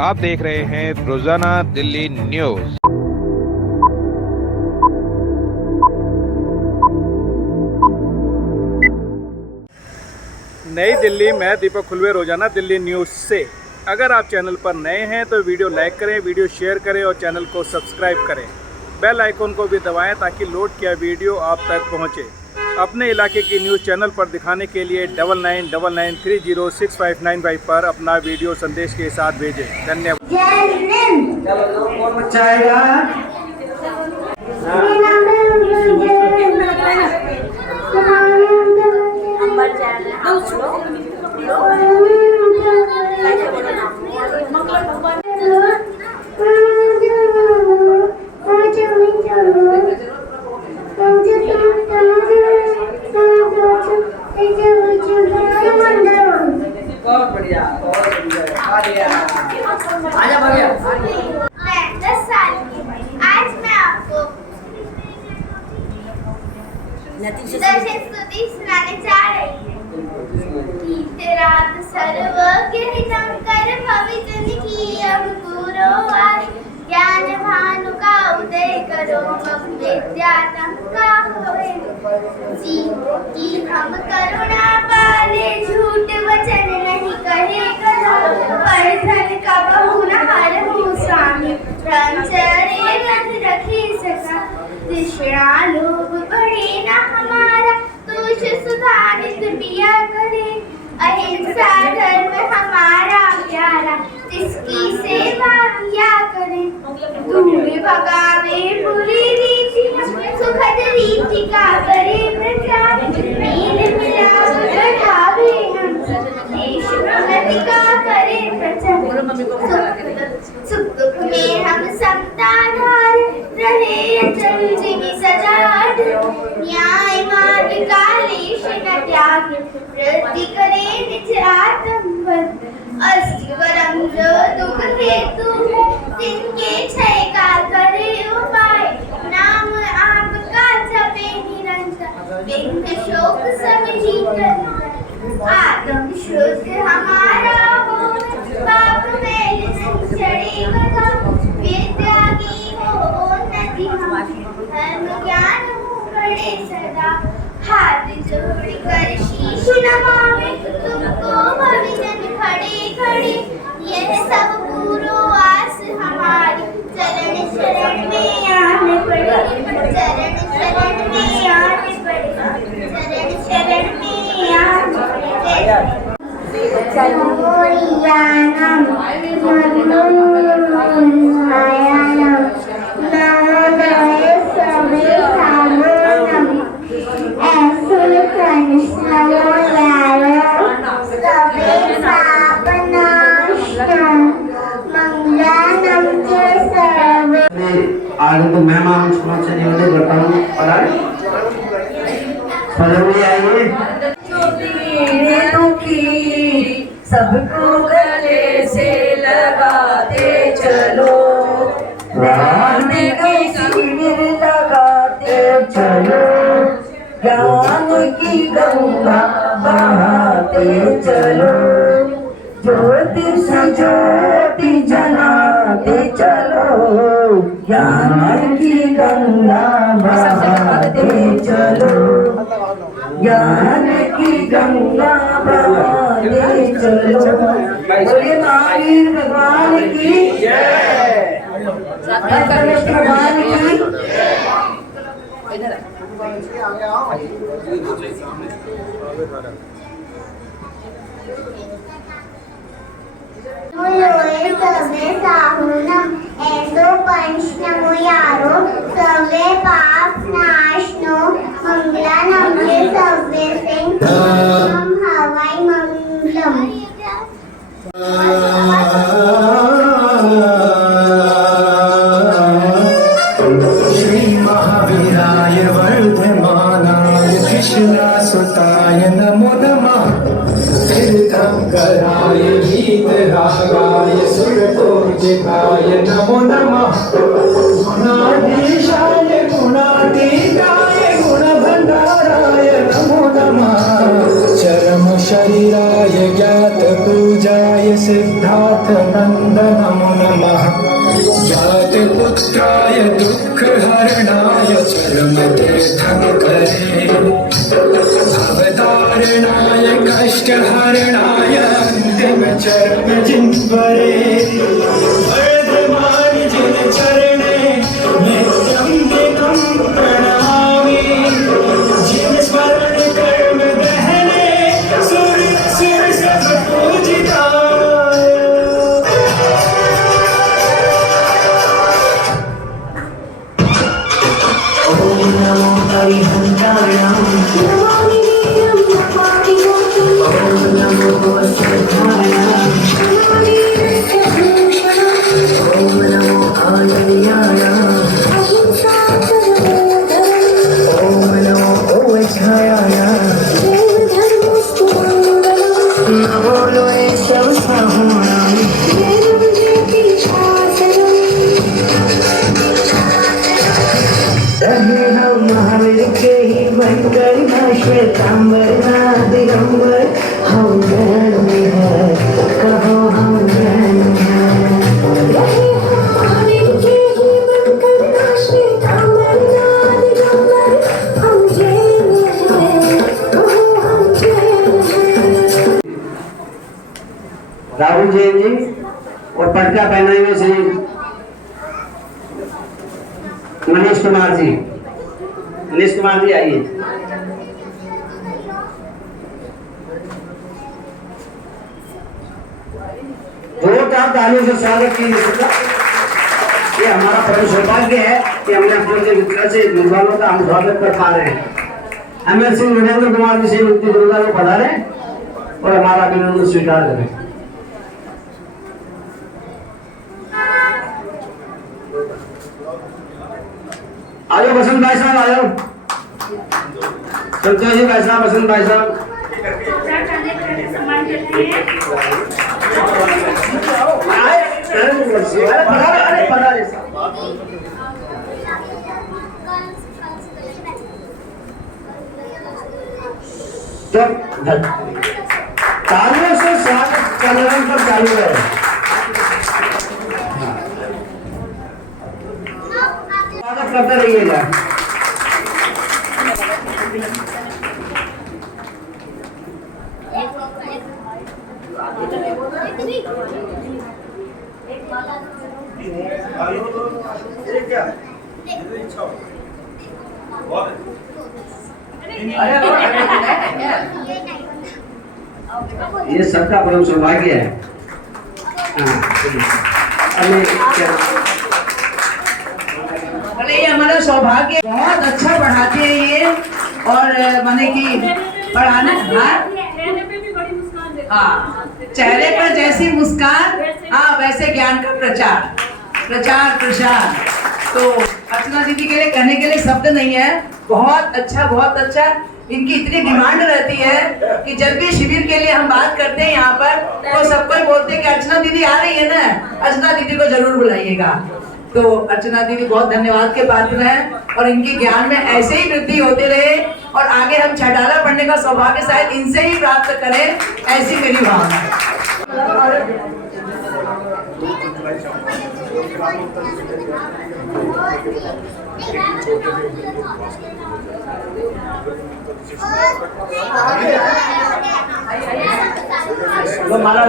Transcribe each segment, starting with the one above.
आप देख रहे हैं रोजाना दिल्ली न्यूज। नई दिल्ली में दीपक खुलवे, रोजाना दिल्ली न्यूज़ से। अगर आप चैनल पर नए हैं तो वीडियो लाइक करें, वीडियो शेयर करें और चैनल को सब्सक्राइब करें। बेल आइकन को भी दबाएं ताकि लोड किया वीडियो आप तक पहुंचे। अपने इलाके की न्यूज़ चैनल पर दिखाने के लिए 9999306595 पर अपना वीडियो संदेश के साथ भेजें। धन्यवाद। बहुत बढ़िया, आजा बढ़िया। मैं 10 साल की हूँ। आज मैं आपको दर्शन स्तुति सुनाने जा रही हूँ। तेरा सर्वज्ञ हितंकर भविजन की अब पूरो आए, ज्ञान भानु का उदय करो, मग विद्या का होए। जीवों की हम करुणा पाले, झूठ वचन नहीं कहे करो, पर धन का बहु न हरहु स्वामी, ब्रह्मचर्य व्रत रखे सदा। तृष्णा लोभ बढ़े न हमारा, तुझ सुधा नित पिया करे। अहिंसा धर्म हमारा प्यारा, जिसकी सेवा किया करे। दूर भगावे बुरी रीति, सुखद रीति का करे प्रचार। मेल मिलाप बढ़ावे हम, देश उन्नति का करे प्रचार। सुख दुख में हम समता धार, रहे अचल जिमि सजाड। न्याय मार्ग का लेश न त्याग, वृद्धि करे निज आत्मबल। अस्थिवरम जो दुख हेतु है, तिनके क्षय का करे उपाय। नाम आपका जपे निरंतर, विघ्न शोक सब जीवन। आत्म शुद्ध हमारा हो, पाप मैल नहीं चढ़े बगा। विद्या की हो उन्नति हम, धर्म ज्ञान हो बढ़े सदा। हाथ जोड़ कर शीश नवावे, तुमको भविजन खड़े खड़े। यह सब पूरो आस हमारी, चरण शरण में आने पड़े। चरण शरण में आने पड़े, चरण शरण में आने पड़े। मोरियानम मनोन्नयनम, नवोदय सवे भागोनम। ऐसे कृष्णमोयारम, सवे पापनाशनम, मंगलानम च सर्वे। आगे तो मेहमान चलने वाले बताऊं और सदमे आइए। सबको गले से लगाते चलो, ज्ञान की शिविर लगाते चलो। ज्ञान की गंगा बहाते चलो, ज्योति से ज्योति जलाते चलो। ज्ञान की गंगा बहाते चलो, ज्ञान की गंगा बहाते चलो। बोलिए महावीर भगवान की जय, भगवान की। सवे साहुनम, ऐसो पंचनमो यारो। सवे पाप नाशनो, मंगलानम के सवे सिंह। हम हवाई मंगलम। श्री महावीराय वर्धमानाय कृष्णासुताय नमो नमः। तीर्थंकराय वीतरागाय सुरपूजिताय नमो नमः। गुणाधीशाय गुणातीताय गुणभंडाराय नमो नमः। चरम शरीराय ज्ञात पूजाय सिद्धार्थ नंदन नमो नमः जातपुत्राय दुःखहरणाय चरमतीर्थंकरे भवतारणाय कष्टहरणाय अंतिम चरम जिह्वरे वर्धमान जिन चरणे नित्यं दिनं प्रणमामि जिन स्मरण कर्म दहने सूर्य सुर सब पूजिताय ओम नमो हरिहंताय ओम नमो सिद्धाय ओम नमो आनंदाय ओम नमो ओंकाराय नमो लोके सर्वसाहुणाय रहे हम महावीर के ही बनकर श्वेतांबर दिगंबर हम ज्ञान में है कहो हम ज्ञान में है राहुल जैन जी और पटका पहनाए हुए श्री मनीष कुमार जी आइए। जोरदार तालियों से स्वागत कीजिए। ये हमारा परम सौभाग्य है कि हमने अपने मित्र से विद्वानों का हम स्वागत कर पा रहे हैं। MLC वीरेंद्र कुमार जी से मुक्ति दुर्गा को पधारें और हमारा अभिनंदन स्वीकार करें। आयो बसंत भाई साहब, आयो संतोष जी भाई साहब, बसंत भाई साहब। तो तालियों से स्वागत पर चालू है। स्वागत करते रहिएगा। ये सबका परम सौभाग्य है। बोले ये हमारा सौभाग्य, बहुत अच्छा पढ़ाते हैं ये। और माने कि पढ़ाना, हाँ, चेहरे पर जैसी मुस्कान, हाँ वैसे ज्ञान का प्रचार प्रसार। तो अर्चना दीदी के लिए कहने के लिए शब्द नहीं है। बहुत अच्छा। इनकी इतनी डिमांड रहती है कि जब भी शिविर के लिए हम बात करते हैं यहाँ पर, तो सब कोई बोलते हैं कि अर्चना दीदी आ रही है ना, अर्चना दीदी को जरूर बुलाइएगा। तो अर्चना दीदी बहुत धन्यवाद के पात्र हैं और इनके ज्ञान में ऐसे ही वृद्धि होते रहे और आगे हम छठाला पढ़ने का सौभाग्य शायद इनसे ही प्राप्त करें, ऐसी मेरी भावना है। माला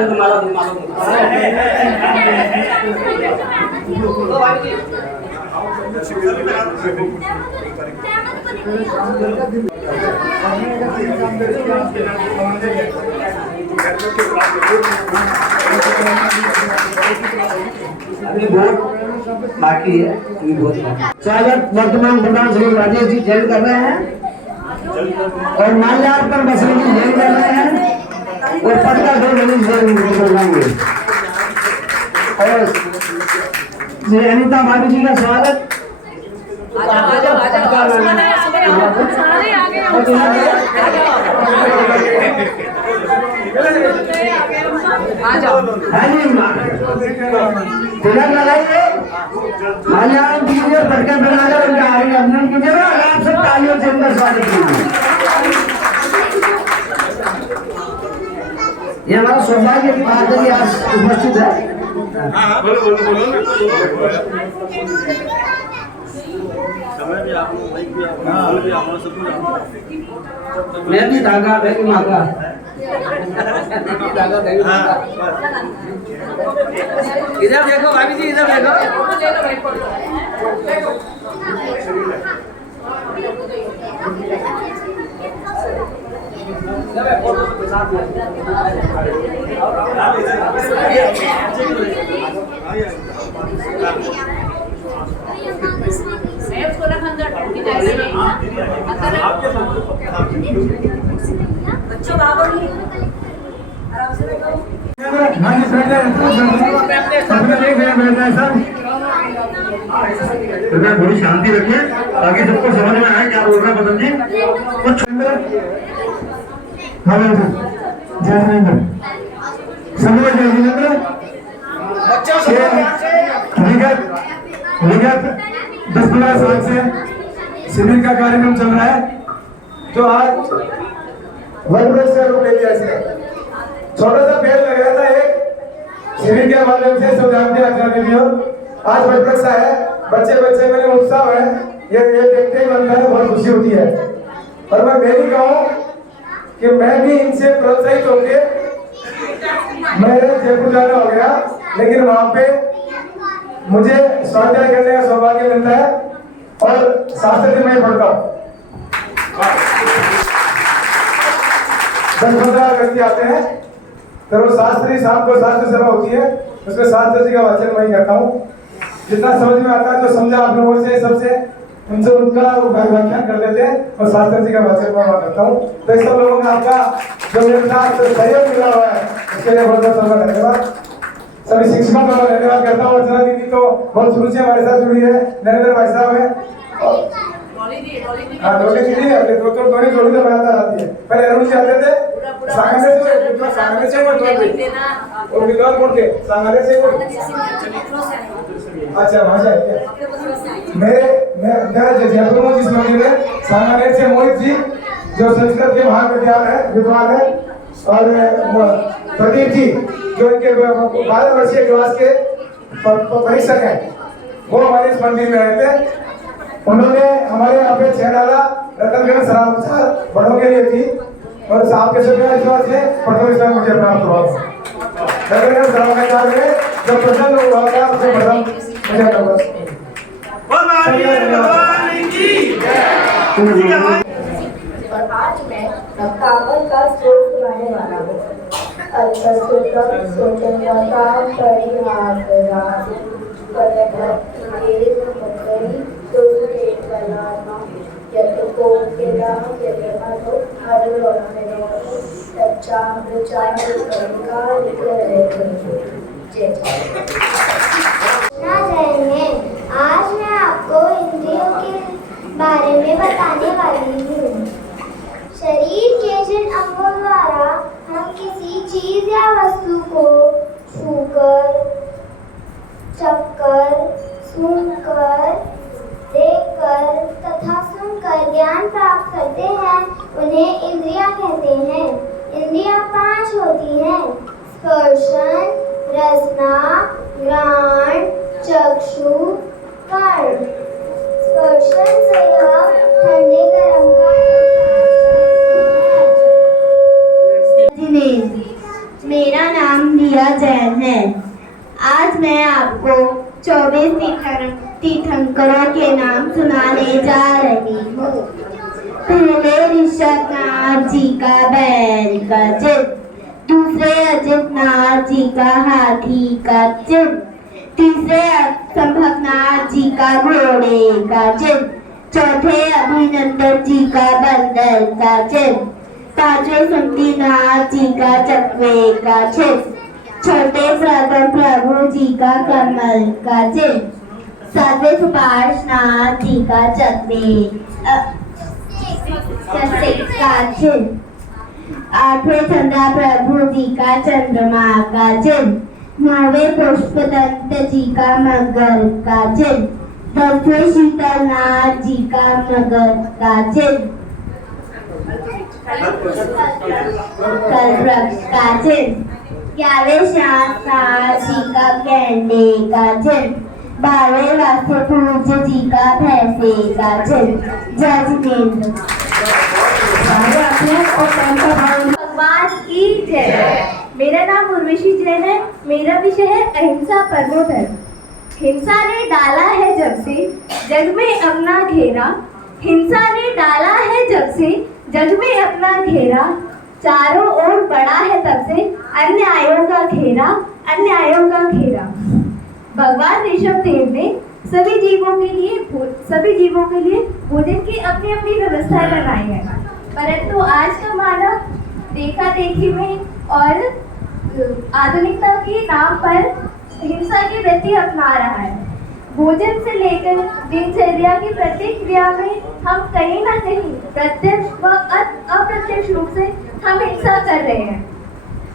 अभी बहुत बाकी है, अभी बहुत स्वागत वर्तमान प्रधान श्री राजेश जी जैन कर रहे हैं और माल्यार्पण बसंत जी जैन कर रहे हैं और पटका दो गणेश जैन करवाएंगे और श्री अनिता भाभी जी का स्वागत। तिलक लगाइए, माल्यार्पण कीजिए, पटका बनाकर उनका अभिनंदन कीजिए और आप सब तालियों से उनका स्वागत कीजिए। ये हमारा सौभाग्य की बात है कि आज उपस्थित है। मैं भी धागा देगी माता इधर देखो भाभी जी, इधर देखो। बच्चों बाबू थोड़ी शांति रखिए ताकि सबको समझ में आए क्या बोल रहे हैं बदन जी। कुछ जयेंद्र समझ जयेंद्र विगत 10-15 साल से शिविर का कार्यक्रम चल रहा है, जो आज वर्ष का रूप ले लिया इसने। छोटा सा पेड़ लगाया था एक शिविर के माध्यम से सब जानते हैं। आज वर्ष है, बच्चे में उत्साह है, ये देखते ही बनता है, बहुत खुशी होती है। और मैं भी कहूँ कि मैं भी इनसे प्रोत्साहित होकर मेरे जयपुर जाना हो गया, लेकिन वहां पे मुझे स्वाध्याय करने का सौभाग्य मिलता है और शास्त्र में पढ़ता हूँ। 10-15 व्यक्ति आते हैं, तो वो शास्त्री शाम को शास्त्र सभा होती है, उसमें शास्त्र जी का वाचन मैं करता हूँ। जितना समझ में आता है, जो समझा आप लोगों से सबसे उनसे उनका व्याख्यान कर देते हैं और शास्त्र जी का वाचन मैं करता हूँ। तो इस सब लोगों का आपका जो मेरे साथ सहयोग मिला हुआ है, उसके लिए बहुत बहुत धन्यवाद। सभी शिक्षकों का धन्यवाद करता हूँ। अर्चना दीदी तो बहुत शुरू से हमारे साथ जुड़ी है, नरेंद्र भाई साहब है, हाँ डोली दीदी है, दोनों जोड़ी तो बनाता रहती है। पहले अरुण जी आते थे, सांगने से वो विद्वान कौन थे, सांगने से वो, अच्छा भाषा है क्या? मेरे जयपुर में जिस मंदिर में सांगने से मोहित जी जो संस्कृत के महाविद्यालय है, विद्वान है, और प्रदीप जी जो इनके 12 वर्षीय क्लास के परीक्षक हैं, वो हमारे इस मंदिर में रहते हैं। उन्होंने हमारे यहाँ पे 6 डाला रतनगढ़ शराब बड़ों के लिए थी, और साहब के आशीर्वाद से प्रथम स्थान मुझे प्राप्त हुआ। रतनगढ़ शराब में जब प्रसन्न हुआ था, उसे प्रथम मुझे और आज मैं काव्य का स्रोत सुनाने वाला हूँ। आज मैं आपको इंद्रियों के बारे में बताने वाली हूँ। शरीर के जिन अंगों द्वारा हम किसी चीज या वस्तु को छूकर, चखकर, सूंघकर, देखकर तथा सुनकर ज्ञान प्राप्त करते हैं, उन्हें इंद्रियां कहते हैं। इंद्रियां 5 होती हैं: स्पर्शन, रसना, घ्राण, चक्षु, कर्ण। स्पर्शन से हम ठंडे गरम का मेरा नाम रिया जैन है। आज मैं आपको 24 तीर्थंकरों के नाम सुनाने जा रही हूँ। पहले ऋषभनाथ जी का बैल का चिन्ह, दूसरे अजितनाथ जी का हाथी का चिन्ह, तीसरे संभवनाथ जी का घोड़े का चिन्ह, चौथे अभिनंदन जी का बंदर का चिन्ह, पांचवें शक्तिनाथ जी का चकवे का चिन्ह, छठे प्रथम प्रभु जी का कमल का चिन्ह, सातवें सुपार्शनाथ जी का चकवे का चिन्ह, आठवें चंद्रा प्रभु जी का चंद्रमा का चिन्ह, 9वें पुष्पदंत जी का मगर का चिन्ह, 10वें शीतलनाथ जी का मगर का चिन्ह, कल्पवृक्ष का चिन्ह, 11वें शास्त्री का कहने का जन्म, 12वें वास्ते पूज्य जी का भैंसे का जन्म। जय जिनेंद्र। भगवान की जय। मेरा नाम उर्वशी जैन है। मेरा विषय है अहिंसा परमो धर्म। हिंसा ने डाला है जब से जग में अपना घेरा, हिंसा ने डाला है जब से जग में अपना घेरा, चारों ओर बड़ा है तब से अन्यायों का घेरा, अन्यायों का घेरा। भगवान ऋषभ देव ने सभी जीवों के लिए भोजन की अपनी अपनी व्यवस्था बनाई है, परंतु आज का मानव देखा देखी में और आधुनिकता के नाम पर हिंसा की वृत्ति अपना रहा है। भोजन से लेकर दिनचर्या की प्रत्येक क्रिया में हम कहीं ना कहीं प्रत्यक्ष व अप्रत्यक्ष रूप से हम हिंसा कर रहे हैं।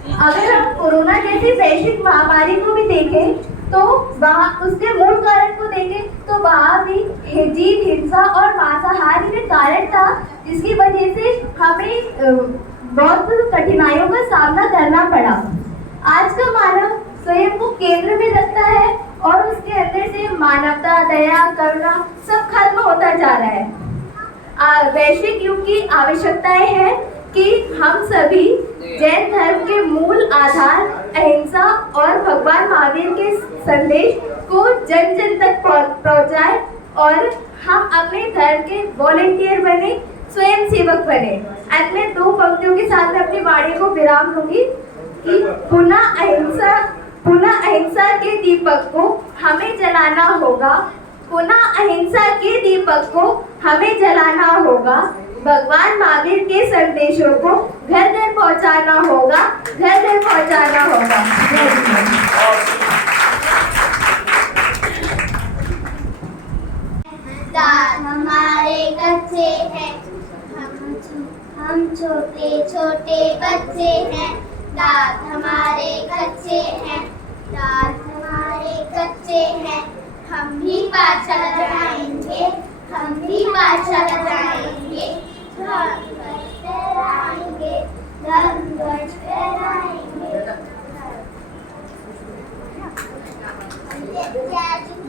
अगर हम कोरोना जैसी वैश्विक महामारी को भी देखें तो वहाँ उसके मूल कारण को देखें तो वहाँ भी जीव हिंसा और मांसाहार ही कारण था, जिसकी वजह से हमें बहुत कठिनाइयों का सामना करना पड़ा। आज का मानव स्वयं को केंद्र में रखता है और उसके अंदर से मानवता, दया, करुणा सब खत्म होता जा रहा है। वैश्विक युग की आवश्यकताएं हैं कि हम सभी जैन धर्म के मूल आधार अहिंसा और भगवान महावीर के संदेश को जन जन तक पहुंचाएं और हम अपने धर्म के वॉलेंटियर बने, स्वयं सेवक बने। अंत में 2 पंक्तियों के साथ मैं अपनी वाणी को विराम दूंगी कि पुनः अहिंसा के दीपक को हमें जलाना होगा, पुनः अहिंसा के दीपक को हमें जलाना होगा, भगवान महावीर के संदेशों को घर घर पहुंचाना होगा, घर घर पहुंचाना होगा। दांत हमारे कच्चे हैं, हम छोटे छोटे बच्चे हैं, दांत हमारे कच्चे हैं, दांत हमारे कच्चे हैं, हम भी पाठशाला जाएंगे, हम भी पाठशाला जाएंगे, ध्वज फहराएंगे, ध्वज फहराएंगे।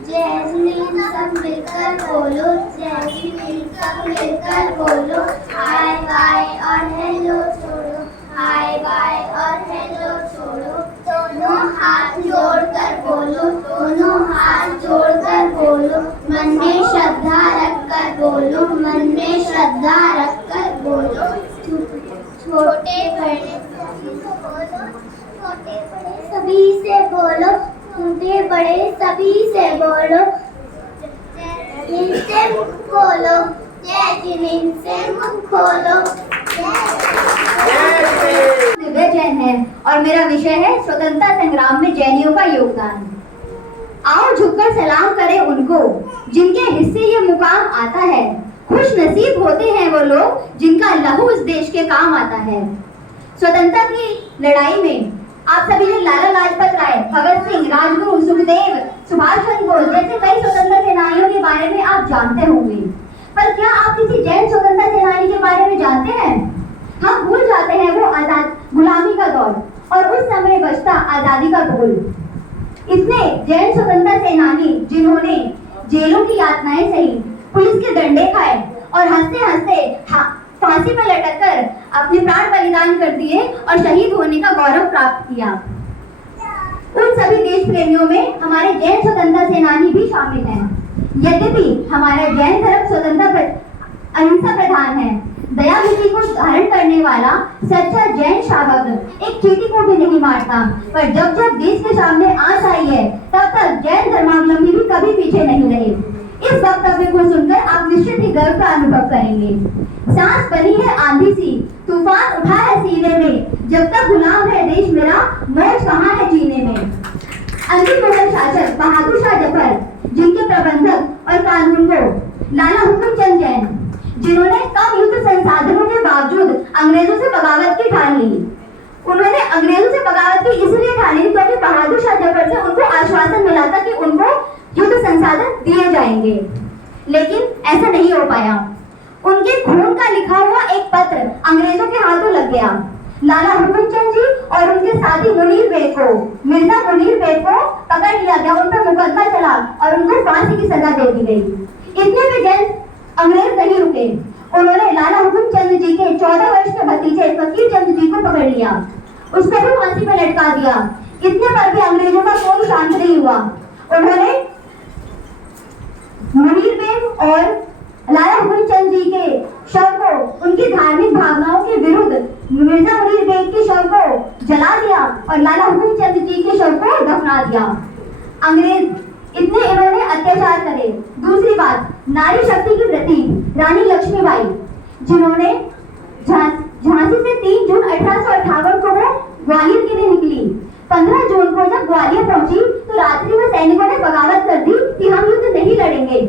जय भीम सब मिलकर बोलो, जय भीम सब मिलकर बोलो, हाय बाय और हेलो छोड़ो, हाय बाय और हेलो छोड़ो, दोनों हाथ जोड़कर बोलो, दोनों हाथ जोड़कर बोलो, मन में श्रद्धा रखकर बोलो, मन में श्रद्धा रखकर बोलो, छोटे बड़े सभी से बोलो, छोटे बड़े सभी से बोलो, इनसे मुख खोलो, जय जिन से मुख खोलो। दिव्या जैन है और मेरा विषय है स्वतंत्रता संग्राम में जैनियों का योगदान। आओ झुककर सलाम करें उनको जिनके हिस्से ये मुकाम आता है, खुश नसीब होते हैं वो लोग जिनका लहू इस देश के काम आता है। स्वतंत्रता की लड़ाई में आप सभी ने लाला लाजपत राय, भगत सिंह, राजगुरु, सुखदेव, सुभाष चंद्र बोस जैसे कई स्वतंत्रता सेनानियों के बारे में आप जानते होंगे, पर क्या आप किसी जैन स्वतंत्रता सेनानी के बारे में जानते हैं? हम भूल जाते हैं वो आजाद गुलामी का दौर और उस समय बचता आजादी का बोल। इसने जैन स्वतंत्रता सेनानी जिन्होंने जेलों की यातनाएं सही, पुलिस के डंडे खाए और हंसते हंसते फांसी पर लटककर अपने प्राण बलिदान कर दिए और शहीद होने का गौरव प्राप्त किया। उन सभी देश प्रेमियों में हमारे जैन स्वतंत्रता सेनानी भी शामिल हैं। यद्यपि हमारा जैन धर्म स्वतंत्रता अहिंसा प्रधान है, दयाभूति को धारण करने वाला सच्चा जैन शावक एक चींटी को भी नहीं मारता, पर जब जब देश के सामने आंच आई है तब तक जैन धर्मावलंबी भी कभी पीछे नहीं रहे। इस वक्तव्य को सुनकर आप निश्चित ही गर्व का अनुभव करेंगे। सांस बनी है आंधी सी, तूफान उठा है सीने में, जब तक गुलाम है देश मेरा, मौज कहाँ है जीने में। अंतिम मुगल शासक बहादुर शाह जफर, जिनके प्रबंधक और कानून को लाला हुकुमचंद जैन, जिन्होंने कम युद्ध संसाधनों के बावजूद अंग्रेजों से बगावत की ठान ली। उन्होंने अंग्रेजों से बगावत की इसलिए ठानी क्योंकि बहादुर शाह जफर से उनको आश्वासन मिला था कि उनको युद्ध संसाधन दिए जाएंगे, लेकिन ऐसा नहीं हो पाया। उनके खून का लिखा हुआ एक पत्र अंग्रेजों के हाथों लग गया। लाला हुकुमचंद जी और उनके साथी मुनीर बेग को, मिर्जा मुनीर बेग को पकड़ लिया गया, उन पर मुकदमा चला और उनको फांसी की सजा दे दी गई। इतने में जैन अंग्रेज नहीं रुके, उन्होंने लाला हुकुमचंद जी के 14 वर्ष के भतीजे फकीर चंद जी को पकड़ लिया, उसको भी फांसी पर लटका दिया। इतने पर भी अंग्रेजों का कोई शांत नहीं हुआ। उन्होंने मुनीर बेग और लाला हुकुमचंद जी के शव को उनकी धार्मिक भावनाओं के विरुद्ध मिर्जा मुनीर बेग के शव को जला दिया और लाला हुकुमचंद जी के शव को दफना दिया। अंग्रेज इतने इन्होंने अत्याचार करे। दूसरी बात, नारी शक्ति की प्रतीक रानी लक्ष्मीबाई, जिन्होंने झांसी से 3 जून 1858 को वो ग्वालियर के लिए निकली। 15 जून को जब ग्वालियर पहुंची तो रात्रि में सैनिकों ने बगावत कर दी कि हम युद्ध नहीं लड़ेंगे।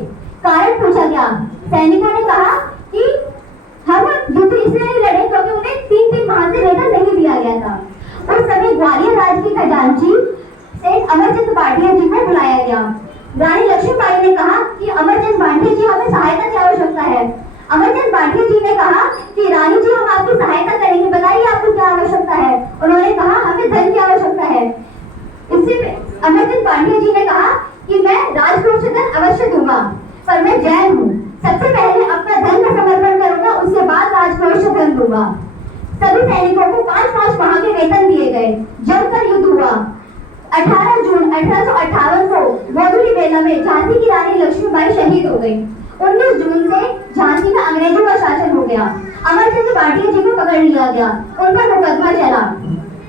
कारण पूछा गया, सैनिकों ने कहा कि हम युद्ध इसलिए नहीं लड़े क्योंकि उन्हें 3 माह से वेतन नहीं दिया गया था। उस समय ग्वालियर राज्य के खजांची सेठ अमरचंद भाटिया जी को बुलाया गया। रानी लक्ष्मीबाई ने कहा कि अमरचंद भाटिया जी, हमें सहायता की आवश्यकता है। अमरचंद भाटिया जी ने कहा कि रानी जी, हम आपकी सहायता करेंगे, बताइए आपको क्या आवश्यकता है। उन्होंने कहा, हमें धन की आवश्यकता है। इससे अमरचंद भाटिया जी ने कहा कि मैं राजकोष से धन अवश्य दूंगा, पर मैं जैन हूँ, सबसे पहले अपना धन का समर्पण करूंगा, उसके बाद राजकोष से धन दूंगा। सभी सैनिकों को 5-5 माह के वेतन दिए गए। जमकर युद्ध हुआ। 18 जून 1858 को गोधुली बेला में झांसी की रानी लक्ष्मीबाई शहीद हो गई। 19 जून से झांसी में अंग्रेजों का शासन हो गया। अमरचंद भाटिया जी को पकड़ लिया गया, उन पर मुकदमा चला।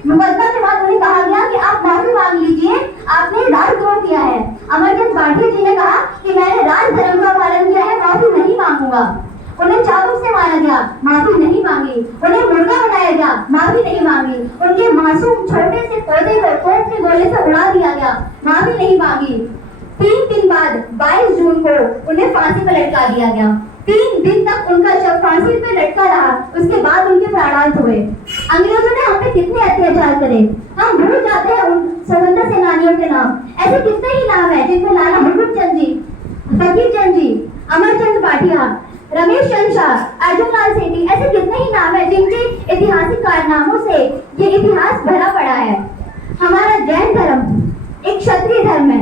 मुकदमा के बाद उन्हें कहा गया कि आप माफी मांग लीजिए, आपने राजद्रोह किया है। अमरचंद भाटिया जी ने कहा कि मैंने राज धर्म का पालन किया है, माफी नहीं मांगूंगा। उन्हें चाबुक से मारा गया, माफी नहीं मांगी। उन्हें मुर्गा बनाया गया, माफी नहीं मांगी। उनके मासूम छोटे से पौधे को तोप के गोले से उड़ा दिया गया, माफी नहीं मांगी। 3 दिन बाद 22 जून को उन्हें फांसी पर लटका दिया गया। 3 दिन तक उनका शव फांसी पर लटका रहा, उसके बाद उनके प्राणांत हुए। अंग्रेजों ने हम पे कितने अत्याचार करे, हम भूल जाते हैं उन स्वतंत्रता सेनानियों के नाम। ऐसे कितने ही नाम है जिनमें लाला हुकुमचंद जी, फकीर चंद जी, अमरचंद भाटिया, रमेश चंद्र शाह, अर्जुन लाल सेठी, ऐसे कितने ही नाम है जिनके ऐतिहासिक कारनामों से ये इतिहास भरा पड़ा है। हमारा जैन धर्म एक क्षत्रिय धर्म है।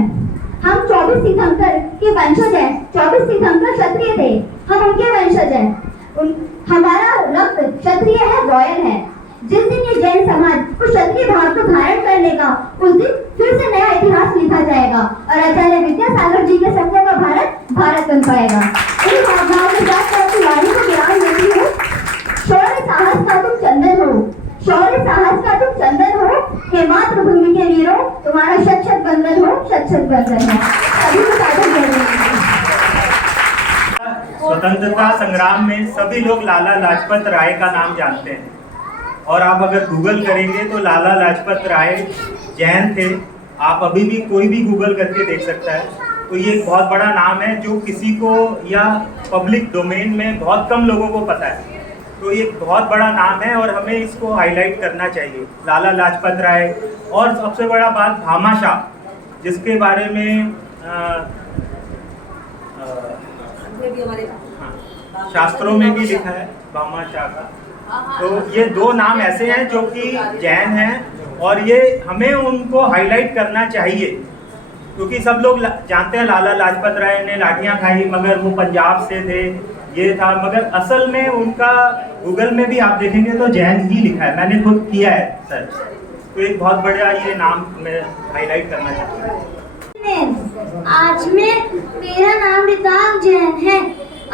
हम 24 तीर्थंकर के वंशज हैं। 24 तीर्थंकर क्षत्रिय थे, हम उनके वंशज हैं। हमारा रक्त क्षत्रिय है, रॉयल है। जिस दिन ये जैन समाज उस क्षत्रिय भाव को धारण कर लेगा, उस दिन फिर से नया इतिहास लिखा जाएगा और आचार्य विद्यासागर जी के सपनों का भारत बन पाएगा। इन भावनाओं के साथ अपनी वाणी को विराम देती हूँ। शौर्य साहस का तुम चंदन हो, शौर्य साहस का तुम चंदन हो, हे मातृभूमि के वीरों, तुम्हारा शत-शत बंधन हो, शत-शत बंधन है। सभी को साधन करेंगे। स्वतंत्रता संग्राम में सभी लोग लाला लाजपत राय का नाम जानते हैं, और आप अगर गूगल करेंगे तो लाला लाजपत राय जैन थे। आप अभी भी कोई भी गूगल करके देख सकता है। तो ये एक बहुत बड़ा नाम है जो किसी को या पब्लिक डोमेन में बहुत कम लोगों को पता है। तो ये एक बहुत बड़ा नाम है और हमें इसको हाईलाइट करना चाहिए, लाला लाजपत राय। और सबसे बड़ा बात, भामाशाह, जिसके बारे में शास्त्रों में भी लिखा है, भामाशाह का। तो ये 2 नाम ऐसे हैं जो कि जैन हैं और ये हमें उनको हाईलाइट करना चाहिए, क्योंकि सब लोग जानते हैं लाला लाजपत राय ने लाठियां खाई, मगर वो पंजाब से थे, ये था, मगर असल में उनका गूगल में भी आप देखेंगे तो जैन ही लिखा है। मैंने खुद किया है सर्च। तो एक बहुत बड़ा ये नाम मैं हाईलाइट करना चाहता हूँ। आज मेरा नाम रितांग जैन है।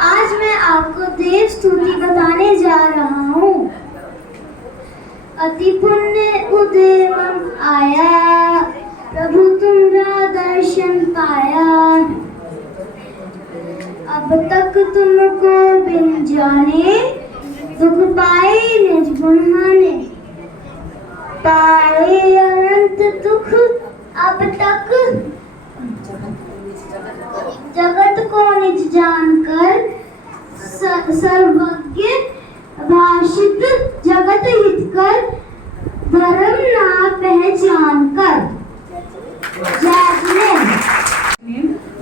आज मैं आपको देव स्तुति बताने जा रहा हूँ। अति पुण्य उदयम आया, प्रभु तुम्हारा दर्शन पाया। अब तक तुमको बिन जाने, दुख पाए निज बुढ़ाने। पाए अनंत दुख अब तक, जगत को निज जानकर। सर्वज्ञ भाषित जगत हित कर, धर्म ना पहचान कर।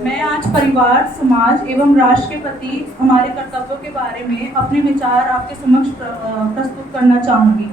मैं आज परिवार, समाज एवं राष्ट्र के प्रति हमारे कर्तव्यों के बारे में अपने विचार आपके समक्ष प्रस्तुत करना चाहूँगी।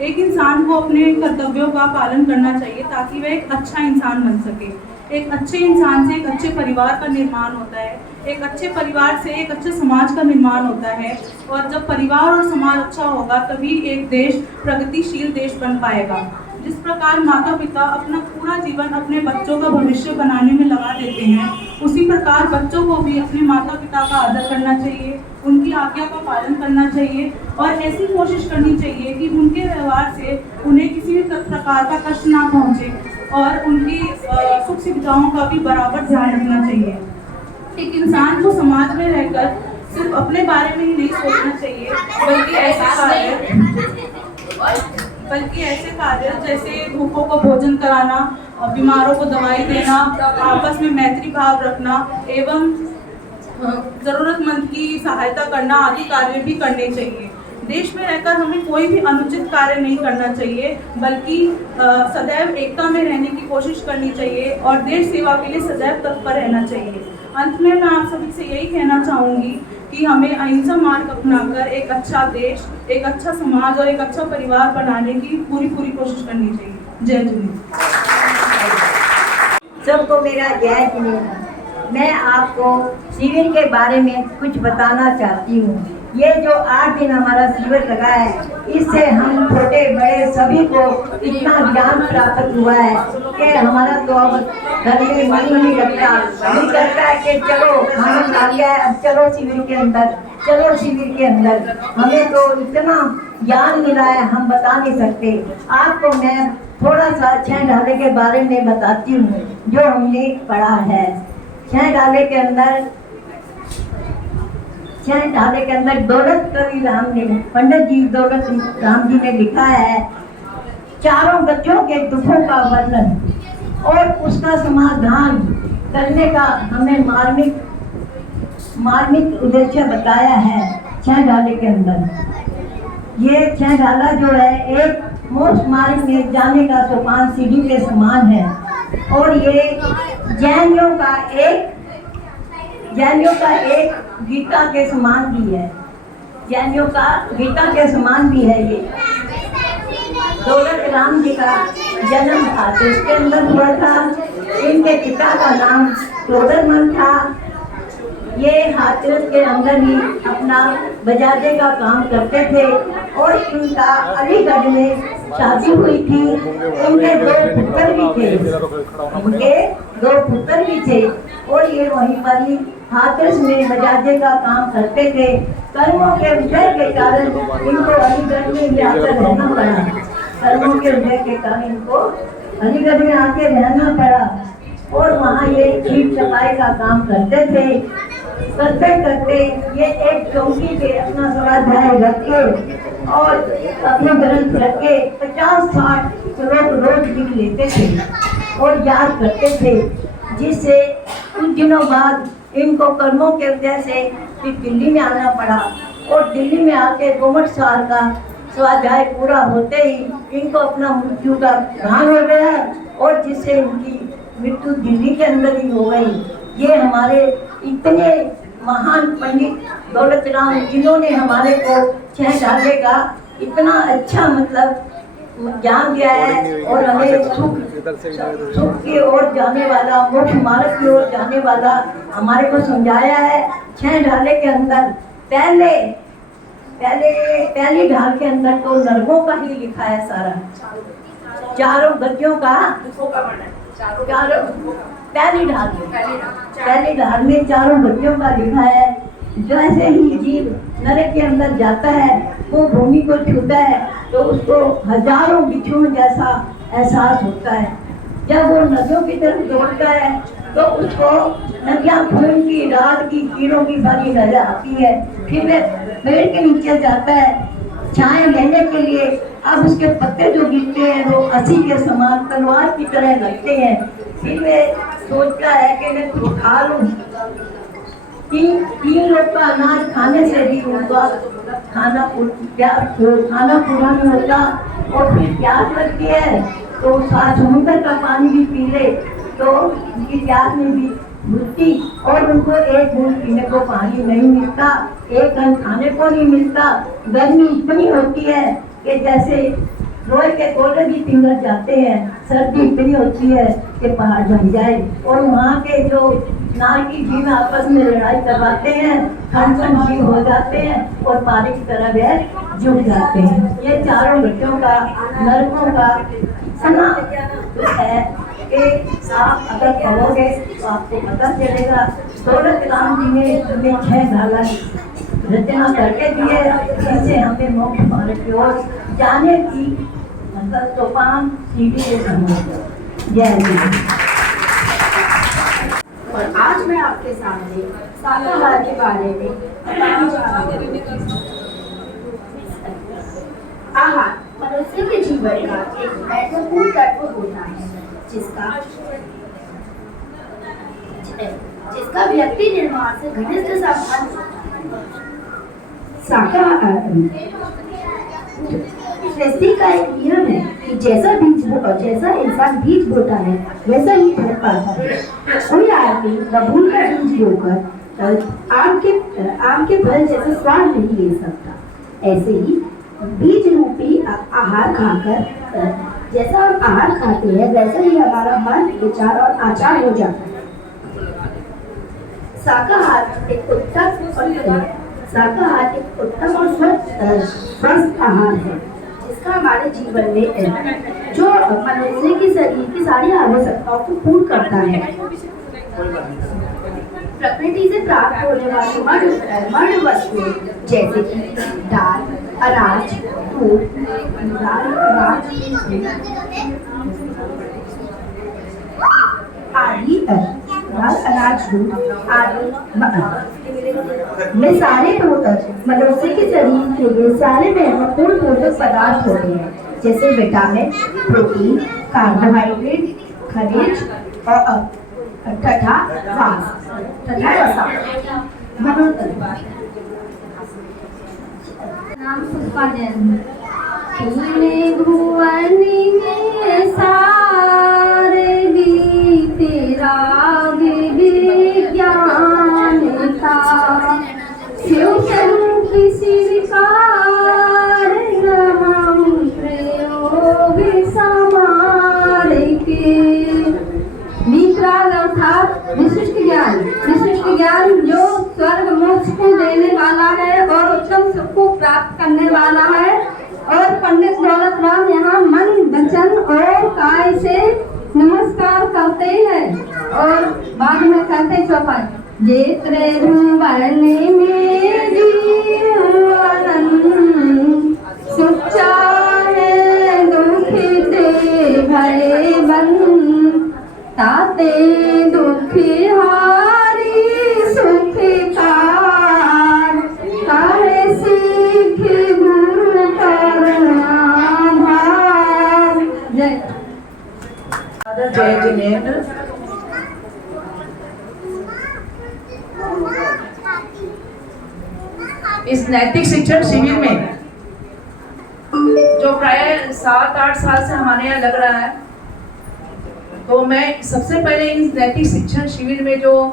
एक इंसान को अपने कर्तव्यों का पालन करना चाहिए ताकि वह एक अच्छा इंसान बन सके। एक अच्छे इंसान से एक अच्छे परिवार का निर्माण होता है, एक अच्छे परिवार से एक अच्छे समाज का निर्माण होता है, और जब परिवार और समाज अच्छा होगा तभी एक देश प्रगतिशील देश बन पाएगा। जिस प्रकार माता पिता अपना पूरा जीवन अपने बच्चों का भविष्य बनाने में लगा देते हैं, उसी प्रकार बच्चों को भी अपने माता पिता का आदर करना चाहिए, उनकी आज्ञा का पालन करना चाहिए और ऐसी कोशिश करनी चाहिए कि उनके व्यवहार से उन्हें किसी भी प्रकार का कष्ट ना पहुंचे और उनकी सुख सुविधाओं का भी बराबर ध्यान रखना चाहिए। एक इंसान को समाज में रहकर सिर्फ अपने बारे में ही नहीं सोचना चाहिए, बल्कि ऐसे कार्य जैसे भूखों को भोजन कराना, बीमारों को दवाई देना, आपस में मैत्री भाव रखना एवं ज़रूरतमंद की सहायता करना आदि कार्य भी करने चाहिए। देश में रहकर हमें कोई भी अनुचित कार्य नहीं करना चाहिए, बल्कि सदैव एकता में रहने की कोशिश करनी चाहिए और देश सेवा के लिए सदैव तत्पर रहना चाहिए। अंत में मैं आप सभी से यही कहना चाहूँगी कि हमें अहिंसा मार्ग अपनाकर एक अच्छा देश, एक अच्छा समाज और एक अच्छा परिवार बनाने की पूरी कोशिश करनी चाहिए। जय जूनियर। सबको मेरा जय जूनियर। मैं आपको शिविर के बारे में कुछ बताना चाहती हूँ। ये जो 8 दिन हमारा शिविर लगा है, इससे हम छोटे बड़े सभी को इतना ज्ञान प्राप्त हुआ है कि हमारा तो अब घर में मन नहीं लगता, मन करता है कि चलो खाना खा लिया है, अब चलो शिविर के अंदर, चलो शिविर के अंदर। हमें तो इतना ज्ञान मिला है, हम बता नहीं सकते। आपको मैं थोड़ा सा 6 ढाले के बारे में बताती हूँ जो हमने पढ़ा है। 6 ढाले के अंदर दौलत कवि राम ने, पंडित जी दौलत राम जी ने लिखा है, चारों गतियों के दुखों का वर्णन और उसका समाधान करने का हमें मार्मिक उद्देश्य बताया है 6 ढाले के अंदर। ये 6 ढाला जो है एक मोक्ष मार्ग में जाने का सोपान सीढ़ी के समान है और ये जैनियों का एक गीता के समान भी है। जैनियों का गीता के समान भी है। ये दौलत राम जी का जन्म था तो इसके अंदर हुआ था। इनके पिता का नाम टोडरमल था। ये हाथरस के अंदर ही अपना बजाजे का काम करते थे और इनका अलीगढ़ में शादी हुई थी। उनके 2 पुत्र भी थे और ये वहीं पर ही हाथरस में बजाजे का काम करते थे। कर्मों के विजय के कारण इनको अलीगढ़ में भी आकर रहना पड़ा। कर्मों के विजय के कारण इनको अलीगढ़ में आके रहना पड़ा और वहाँ ये ठीक सफाई का काम करते थे। करते ये एक चौकी पे अपना स्वाध्याय रख के और अपने ग्रंथ रख के 50-60 श्लोक रोज लिख लेते थे और याद करते थे, जिससे कुछ दिनों बाद इनको कर्मों के वजह से फिर दिल्ली में आना पड़ा और दिल्ली में आके 2 साल का स्वाध्याय पूरा होते ही इनको अपना मृत्यु का भान हो गया और जिससे इनकी मृत्यु दिल्ली के अंदर ही हो गई। ये हमारे इतने महान पंडित दौलत राम, इन्होंने हमारे को 6 ढाले का इतना अच्छा मतलब ज्ञान दिया है और हमें सुख की ओर जाने वाला, मोक्ष मार्ग की ओर जाने वाला हमारे को समझाया है। 6 ढाले के अंदर पहली ढाल के अंदर तो नरकों का ही लिखा है सारा, चारों गतियों का। पहली ढाल में चारों गतियों का लिखा है। जैसे ही जीव नरक के अंदर जाता है, वो भूमि को छूता है तो उसको हजारों बिच्छुओं जैसा एहसास होता है। जब वो नदियों की तरफ दौड़ता है तो उसको नदियाँ खून की, रात की, कीड़ों की भरी नजर आती है। फिर वह पेड़ के नीचे जाता है छाए लेने के लिए। अब उसके पत्ते जो गिरते हैं वो असी के समान तलवार की तरह लगते हैं। फिर वह सोचता है कि मैं कुछ खा लूं। 3 लोग का अनाज खाने से भी उनका खाना पूरा नहीं होता और फिर प्यास लगती है तो समुद्र का पानी भी पी ले तो उनकी प्यास में भी बुझती और उनको एक बूंद पीने को पानी नहीं मिलता, एक अन्न खाने को नहीं मिलता। गर्मी इतनी होती है कि जैसे रोज के कोले भी पिघल जाते हैं, सर्दी इतनी होती है कि पहाड़ जम जाए। और वहाँ के जो नारकी जी में आपस में लड़ाई करवाते हैं, खंड जी हो जाते हैं और पानी की तरह वह जुड़ जाते हैं। ये चारों बच्चों का नरकों का सना है कि आप अगर कहोगे तो आपको पता चलेगा। दौलत राम जी ने हमें 6 गाला रचना करके दिए, जिससे हमें मोक्ष मार्ग की ओर जाने की मतलब सोपान सीढ़ी के समझ। जय हिंद। और आज मैं आपके सामने शाकाहार के बारे में बताने जा रही हूँ। आहार मनुष्य के जीवन का एक महत्वपूर्ण तत्व होता है, जिसका व्यक्ति निर्माण से घनिष्ठ संबंध होता है। सृष्टि का एक नियम है कि जैसा इंसान बीज बोता है वैसा ही फल पाता है। कोई आदमी बबूल का बीज बोकर आम के फल जैसा स्वाद नहीं ले सकता। ऐसे ही बीज रूपी आहार खाकर जैसा हम आहार खाते हैं वैसा ही हमारा मन, विचार और आचार हो जाता है। शाकाहार एक उत्तम और स्वस्थ आहार है, जिसका हमारे जीवन में जो मनुष्य के शरीर की सारी आवश्यकताओं को पूर्ण करता है। प्रकृति से प्राप्त होने वाली मर्द वस्तुएं जैसे कि दाल, अनाज, दूध, आदि में सारे मनुष्य के शरीर के लिए सारे महत्वपूर्ण पोषक पदार्थ होते हैं, जैसे विटामिन, प्रोटीन, कार्बोहाइड्रेट, खनिज और तथा नाम पुष्पा जैन। भुवन में सारे तेरा विज्ञान था, शिव की शिकार प्रयोग समार के। वीतराग अर्थात विशिष्ट ज्ञान जो स्वर्ग मोक्ष को देने वाला है और उत्तम सुख को प्राप्त करने वाला है। और पंडित दौलत राम यहाँ मन, वचन और काय से नमस्कार करते हैं और बाद में करते चौपाई। जेत्रे भुवन में जीवन सुच्चा है दुखिते भय बन, ताते दुखी हारी सुख कार, काहे सीख गुरु करुणा भार। जय जय जिनेन्द्र। इस नैतिक शिक्षण शिविर में जो प्राय 7-8 साल से हमारे यहाँ लग रहा है, तो मैं सबसे पहले इस नैतिक शिक्षण शिविर में जो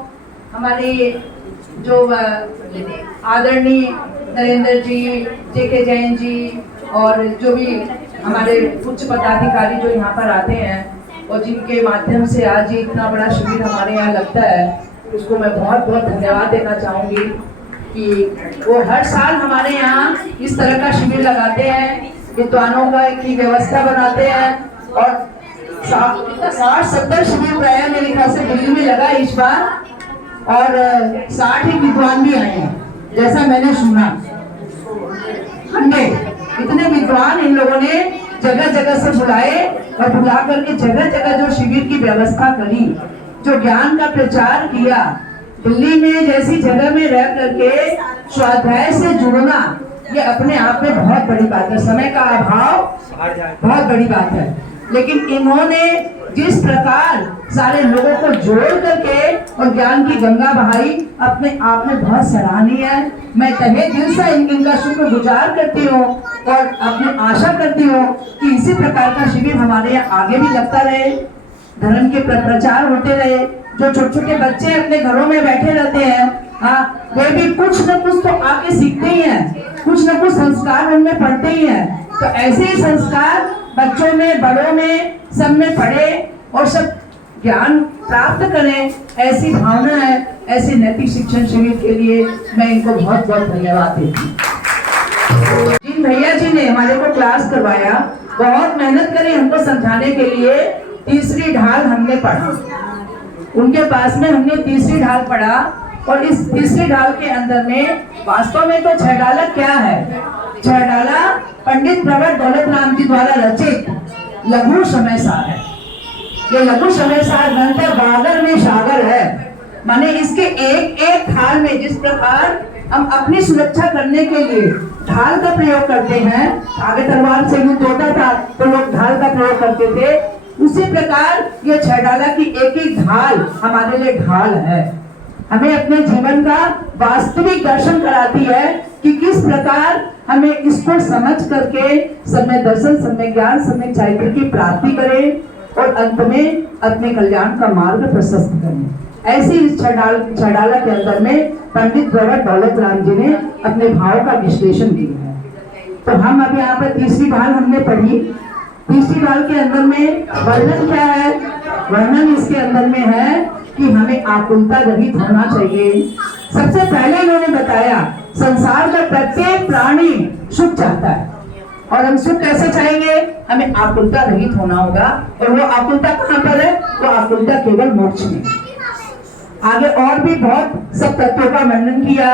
हमारे जो आदरणीय नरेंद्र जी, जेके जैन जी और जो भी हमारे उच्च पदाधिकारी जो यहाँ पर आते हैं और जिनके माध्यम से आज ये इतना बड़ा शिविर हमारे यहाँ लगता है, उसको मैं बहुत बहुत धन्यवाद देना चाहूँगी कि वो हर साल हमारे यहाँ इस तरह का शिविर लगाते हैं, विद्वानों का की व्यवस्था बनाते हैं। और 60-70 शिविर प्राय मेरे ख्याल से दिल्ली में लगा इस बार, और 60 विद्वान भी आए हैं जैसा मैंने सुना। इतने विद्वान इन लोगों ने जगह जगह से बुलाए और बुला करके जगह जगह जो शिविर की व्यवस्था करी, जो ज्ञान का प्रचार किया। दिल्ली में जैसी जगह में रह करके स्वाध्याय से जुड़ना, ये अपने आप में बहुत बड़ी बात है। समय का अभाव बहुत बड़ी बात है, लेकिन इन्होंने जिस प्रकार सारे लोगों को जोड़ करके और ज्ञान की गंगा बहाई, अपने आप में बहुत सराहनीय है। मैं तहे दिल से इनका शुक्रगुजार करती हूँ और अपनी आशा करती हूँ कि इसी प्रकार का शिविर हमारे यहाँ आगे भी लगता रहे, धर्म के प्रचार होते रहे। जो छोटे छोटे बच्चे अपने घरों में बैठे रहते हैं, वे भी कुछ न कुछ तो आके सीखते ही हैं, कुछ न कुछ संस्कार उनमें पढ़ते ही हैं। तो ऐसे ही संस्कार बच्चों में, बड़ों में, सब में पढ़े और सब ज्ञान प्राप्त करें, ऐसी भावना है। ऐसे नैतिक शिक्षण शिविर के लिए मैं इनको बहुत बहुत धन्यवाद देती हूँ। जिन भैया जी ने हमारे को क्लास करवाया, बहुत मेहनत करी हमको समझाने के लिए। तीसरी ढाल हमने पढ़ा, उनके पास में हमने तीसरी ढाल पढ़ा। और इस तीसरी ढाल के अंदर में वास्तव में तो छह डाला क्या है? छह डाला पंडित प्रवर दौलत राम जी द्वारा रचित लघु समय सार है। ये लघु समय सार ग्रंथ है, बागर में सागर है। माने इसके एक एक ढाल में जिस प्रकार हम अपनी सुरक्षा करने के लिए ढाल का प्रयोग करते हैं, आगे तलवार से युद्ध होता था तो लोग ढाल का प्रयोग करते थे, उसी प्रकार ये छह डाला की एक एक ढाल हमारे लिए ढाल है। हमें अपने जीवन का वास्तविक दर्शन कराती है कि किस प्रकार हमें इसको समझ करके सम्यक दर्शन, सम्यक ज्ञान, सम्यक चारित्र की प्राप्ति करें और अंत में अपने कल्याण का मार्ग प्रशस्त करें। ऐसे इस छडाला के अंदर में पंडित प्रवर दौलत राम जी ने अपने भाव का विश्लेषण दिया है। तो हम अब यहाँ पर तीसरी ढाल हमने पढ़ी। तीसरी ढाल के अंदर में वर्णन क्या है? वर्णन इसके अंदर में है कि हमें आकुलता रहित होना चाहिए। सबसे पहले इन्होंने बताया संसार का प्रत्येक प्राणी सुख चाहता है और हम सुख कैसे चाहेंगे? हमें आकुलता रहित होना होगा। और वो आकुलता कहाँ पर है? वो आकुलता केवल मोक्ष में। आगे और भी बहुत सब तत्वों का वर्णन किया,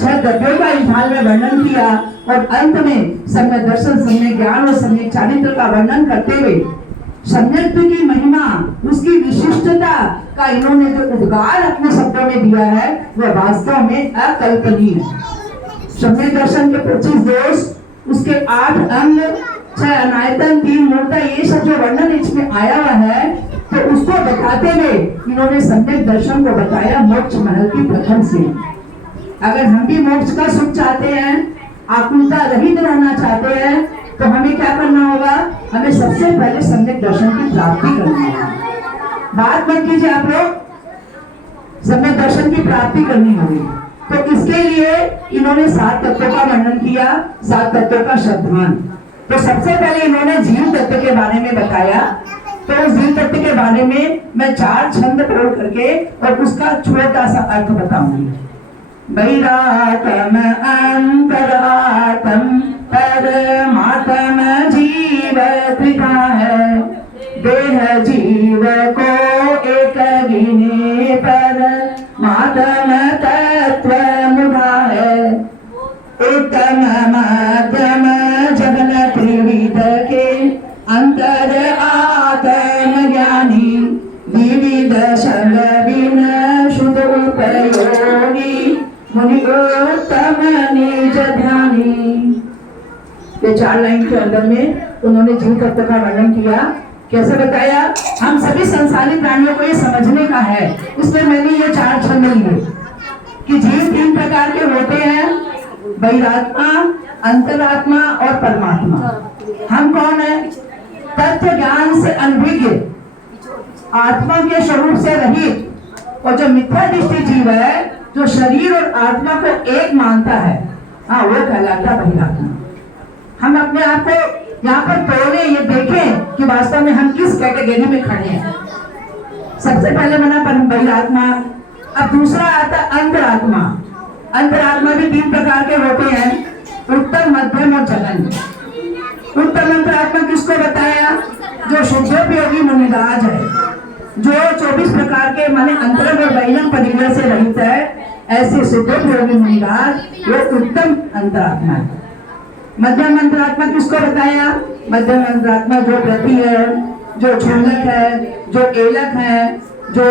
छह तत्वों का इस ढाल में वर्णन किया और अंत में सम्यक दर्शन, सम्यक ज्ञान और सम्यक चारित्र का वर्णन करते हुए सम्यक्त्व की महिमा, उसकी विशिष्टता का इन्होंने जो उद्गार अपने शब्दों में दिया है वह वास्तव में अकल्पनीय है। सम्यक दर्शन के 25 दोष, उसके 8 अंग, 6 अनायतन, 3 मूर्ता, ये सब जो वर्णन इसमें आया हुआ है, तो उसको बताते हुए इन्होंने सम्यक दर्शन को बताया मोक्ष महल की प्रथम से। अगर हम भी मोक्ष का सुख चाहते हैं, आकुलता रहित रहना चाहते हैं, तो हमें क्या करना होगा? हमें सबसे पहले सम्यक दर्शन की प्राप्ति करनी है। बात मत कीजिए आप लोग, सम्यक दर्शन की प्राप्ति करनी होगी। तो इसके लिए इन्होंने 7 तत्वों का वर्णन किया, 7 तत्वों का शब्दान। तो सबसे पहले इन्होंने जीव तत्व के बारे में बताया। तो उस जीव तत्व के बारे में मैं 4 छंद प्रयोग करके और उसका छोटा सा अर्थ बताऊंगी। वैरातम अंतरातम परमात्म जीव त्रिधा है, देह जीव को एक गिने पर मातम तत्व मुधा है। उत्तम मध्यम जगन त्रिविध के अंतर आत्म ज्ञानी, विविध शलविन शुद्ध उपयोगी, मुनिगोत्तम निज ध्यानी। ये 4 लाइन के अंदर में उन्होंने जीव तत्व का वर्णन किया। कैसे बताया? हम सभी संसारी प्राणियों को ये समझने का है, इसलिए मैंने ये 4 छंद लिए कि जीव 3 प्रकार के होते हैं, बहिरात्मा, अंतरात्मा और परमात्मा। हम कौन है? तत्व ज्ञान से अनभिज्ञ, आत्मा के स्वरूप से रहित और जो मिथ्या दृष्टि जीव है, जो शरीर और आत्मा को एक मानता है, हाँ, वो कहलाता बहिरात्मा। हम अपने आप को यहाँ पर तोड़े, ये देखें कि वास्तव में हम किस कैटेगरी में खड़े हैं। सबसे पहले बना बहिरात्मा, अब दूसरा आता अंतरात्मा। अंतरात्मा भी 3 प्रकार के होते हैं, उत्तम, मध्यम और जघन। उत्तम अंतरात्मा किसको बताया? जो शुद्धोपयोगी मुनिराज है, जो 24 प्रकार के माने अंतरंग और बहिरंग परिग्रह से रहित है, ऐसे शुद्धोपयोगी मुनिराज वो उत्तम अंतरात्मा है। मध्यम अंतरात्मा किसको बताया? मध्यम अंतरात्मा जो व्रती है, जो छोलक है, जो एलक है, जो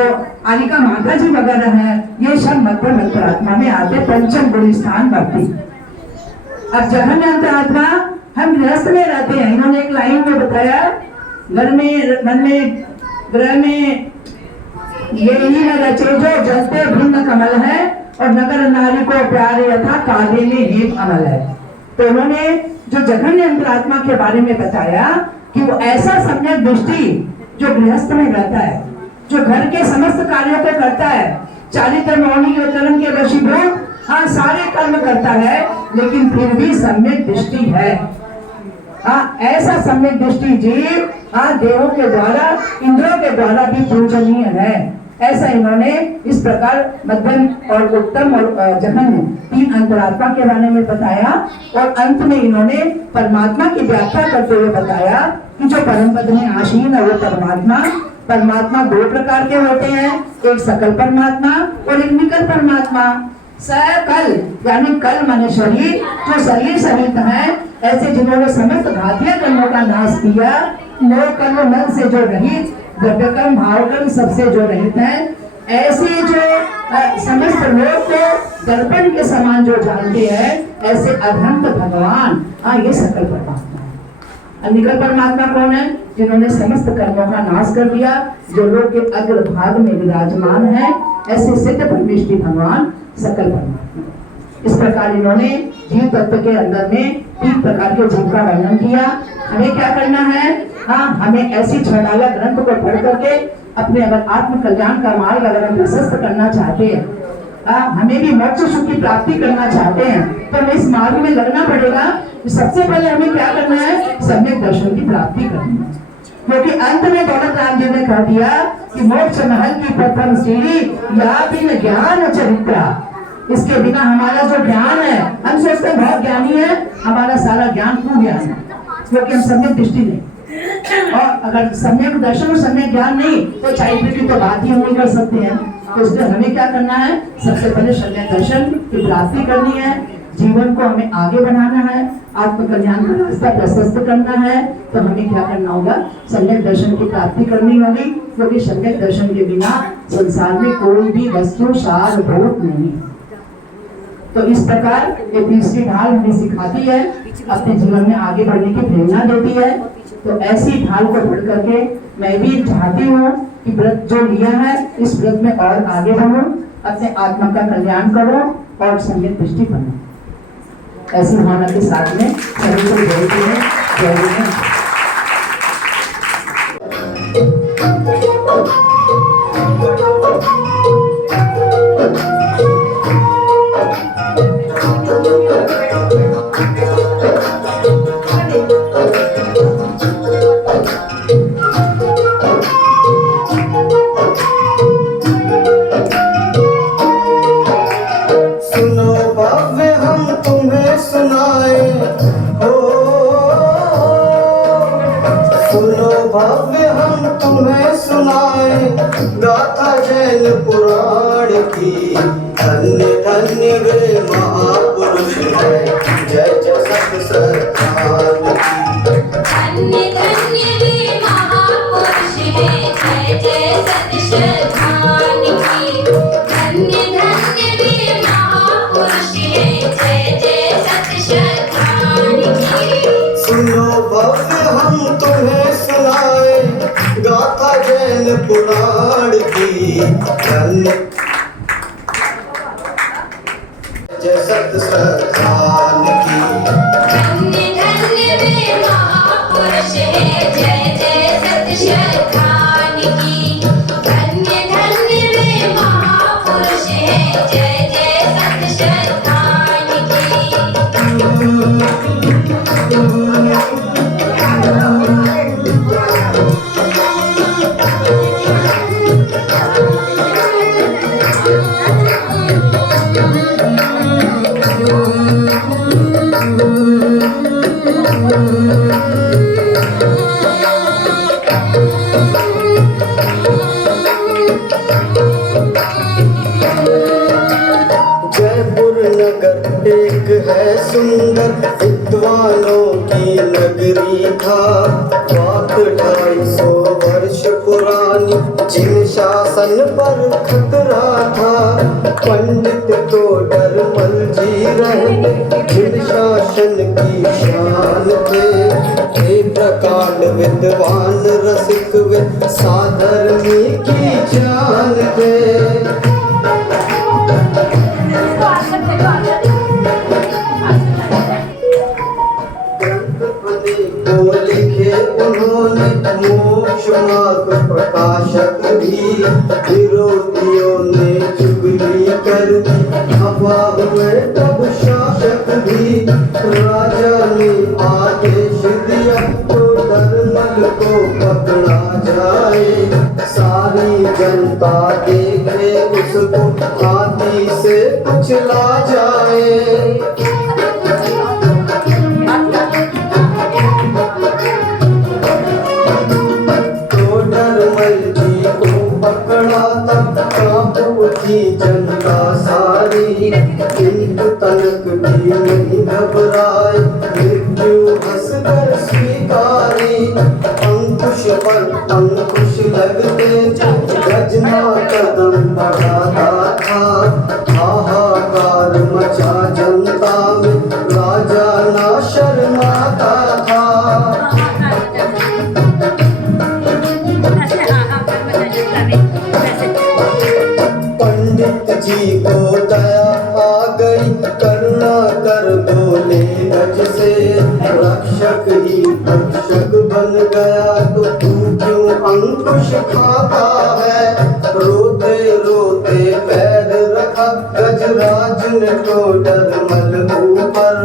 आलिका माता जी वगैरह है, ये सब मध्यम अंतरात्मा में आते, पंचम गुण स्थान बढ़ती। अब जघन्य अंतरात्मा, हम गृहस्थ में रहते हैं। इन्होंने एक लाइन में बताया, घर में, मन में, ग्रह में ये ही न रचे जो जलते भिन्न कमल है, और नगर नारी को प्यारे यथा काले में हेम अमल है। तो उन्होंने जो जघन्य अंतरात्मा के बारे में बताया कि वो ऐसा सम्यक दृष्टि जो गृहस्थ में रहता है, जो घर के समस्त कार्यों को करता है, चारित्र मौनी और कर्म के वशीभूत, हाँ, सारे कर्म करता है, लेकिन फिर भी सम्यक दृष्टि है। ऐसा सम्यक दृष्टि जीव देवों के द्वारा, इंद्रों के द्वारा भी पूजनीय है। ऐसा इन्होंने इस प्रकार मध्यम और उत्तम और जघन्य 3 अंतरात्मा के बारे में बताया। और अंत में इन्होंने परमात्मा की व्याख्या करते हुए बताया कि जो परम पद में आसीन है वो परमात्मा 2 प्रकार के होते हैं, एक सकल परमात्मा और एक निकल परमात्मा। सकल यानी कल माने शरीर, जो शरीर सहित है, ऐसे जिन्होंने समस्त घातीय कर्मों का नाश किया, मोह कर्म मन से जो रहित, द्रव्य कर्म भाव कर्म सबसे जो रहित है, ऐसे जो समस्त लोग को दर्पण के समान जो जानते हैं, ऐसे अनंत भगवान ये सकल परमात्मा है। निकल परमात्मा कौन है? जिन्होंने समस्त कर्मों का नाश कर दिया, जो लोग के अग्र भाग में विराजमान है, ऐसे सिद्ध परमेश्वरी भगवान सकल परमात्मा। इस प्रकार इन्होंने जीव तत्व के अंदर में 3 प्रकार के जीव का वर्णन किया। हमें क्या करना है? हमें ऐसी छड़ाला ग्रंथ को पढ़ करके अपने अगर आत्म कल्याण का मार्ग अगर हम प्रशस्त करना चाहते हैं, हमें भी मोक्ष सुख की प्राप्ति करना चाहते हैं, तो हमें इस मार्ग में लगना पड़ेगा। सबसे पहले हमें क्या करना है? सम्यक दर्शन की प्राप्ति करनी है। क्योंकि अंत में दौलत राम जी ने कह दिया कि मोक्ष महल की प्रथम सीढ़ी या बिन ज्ञान चरित्रा। इसके बिना हमारा जो ज्ञान है, हम सोचते हैं बहुत ज्ञानी है, हमारा सारा ज्ञान कुज्ञान है, क्योंकि हम सम्यक दृष्टि नहीं। और अगर सम्यक दर्शन और सम्यक ज्ञान नहीं, तो चारित्र की तो बात ही हम नहीं कर सकते हैं। तो इसलिए हमें क्या करना है? सबसे पहले सम्यक दर्शन की प्राप्ति करनी है। जीवन को हमें आगे बढ़ाना है, आत्म कल्याण का रास्ता प्रशस्त करना है, तो हमें क्या करना होगा? सम्यक दर्शन की प्राप्ति करनी होगी। क्योंकि सम्यक दर्शन के बिना संसार में कोई भी वस्तु सारभूत नहीं। तो इस प्रकार ये तीसरी ढाल हमें सिखाती है, अपने जीवन में आगे बढ़ने की प्रेरणा देती है। तो ऐसी ढाल को पढ़ करके मैं भी चाहती हूँ कि व्रत जो लिया है, इस व्रत में और आगे बढ़ो, अपने आत्मा का कल्याण करो और सम्यक दृष्टि बनो। ऐसी भावना के साथ में सभी को जोड़ते हैं। सुनो भव्य हम तुम्हें सुनाए, सुनो भव्य हम तुम्हें सुनाए गाथा जैन पुराण की। धन्य धन्य वे महापुरुष है, जय जय सत सरकार की। धन्य धन्य वे महापुरुष है, जय जय सत सरकार की। धन्य धन्य वे महापुरुष है, जय जय सत सरकार की। सुनो भव्य हम तुम्हें सुनाए गाथा जैन पुराण की। धन्य जय सत सरकार की। धन्य धन्य वे महापुरुष है, जय जय सत सरकार की। धन्य धन्य वे महापुरुष है, जय जय सत सरकार की। जयपुर नगर एक है सुंदर विद्वानों की नगरी था। बात 250 वर्ष पुरानी, जिन शासन पर खतरा था। पंडित तो डरमल जी रहे, जिन शासन की शान थे। हे प्रकांड विद्वान रसिक वे, साधर्मी की जान थे। को लिखे उन्होंने मोक्ष मार्ग प्रकाशक भी। विरोधियों ने चुगली कर दी, हवा हुए तब शासक भी। राजा ने आदेश दिया देखे उसको हाथी से कुचला जाए। तो डरमल जी को पकड़ा तब कांप उठी जनता सारी, किंतु तनक भी नहीं घबराए, मृत्यु हंसकर स्वीकारी। अंकुश पर अंकुश लगते गजना कदम बढ़ाता था, हाहाकार मचा जनता में राजा ना शर्माता था। पंडित जी को दया आ गई, करुणा कर बोले गज से, रक्षक ही भक्षक बन गया तो तू क्यों अंकुश खाता है। रोते रोते पैर रखा गजराज ने तो डरमल ऊपर,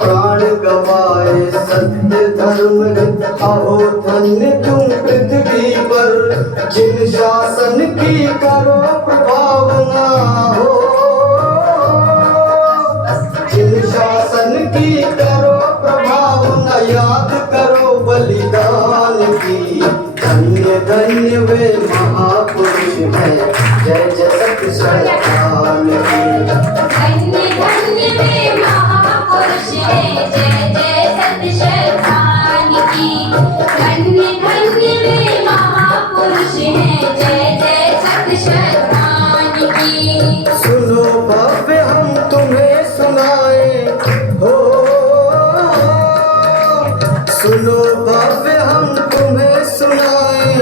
प्राण गवाए सत्य धर्म अहो धन्य तुम पृथ्वी पर। जिन शासन की करो प्रभावना हो, जिन शासन की करो प्रभावना, याद करो बलिदान की। धन्य धन्य वे महापुरुष हैं, जय जय सत्य श्रद्धान की। धन्य धन्य वे महापुरुष हैं, जय जय सत्य श्रद्धान की। धन्य धन्य वे महापुरुष हैं, जय जय सत्य श्रद्धान की। सुनो भव्य हम तुम्हें सुनाए हो, सुनो भव्य हम तुम्हें सुनाए,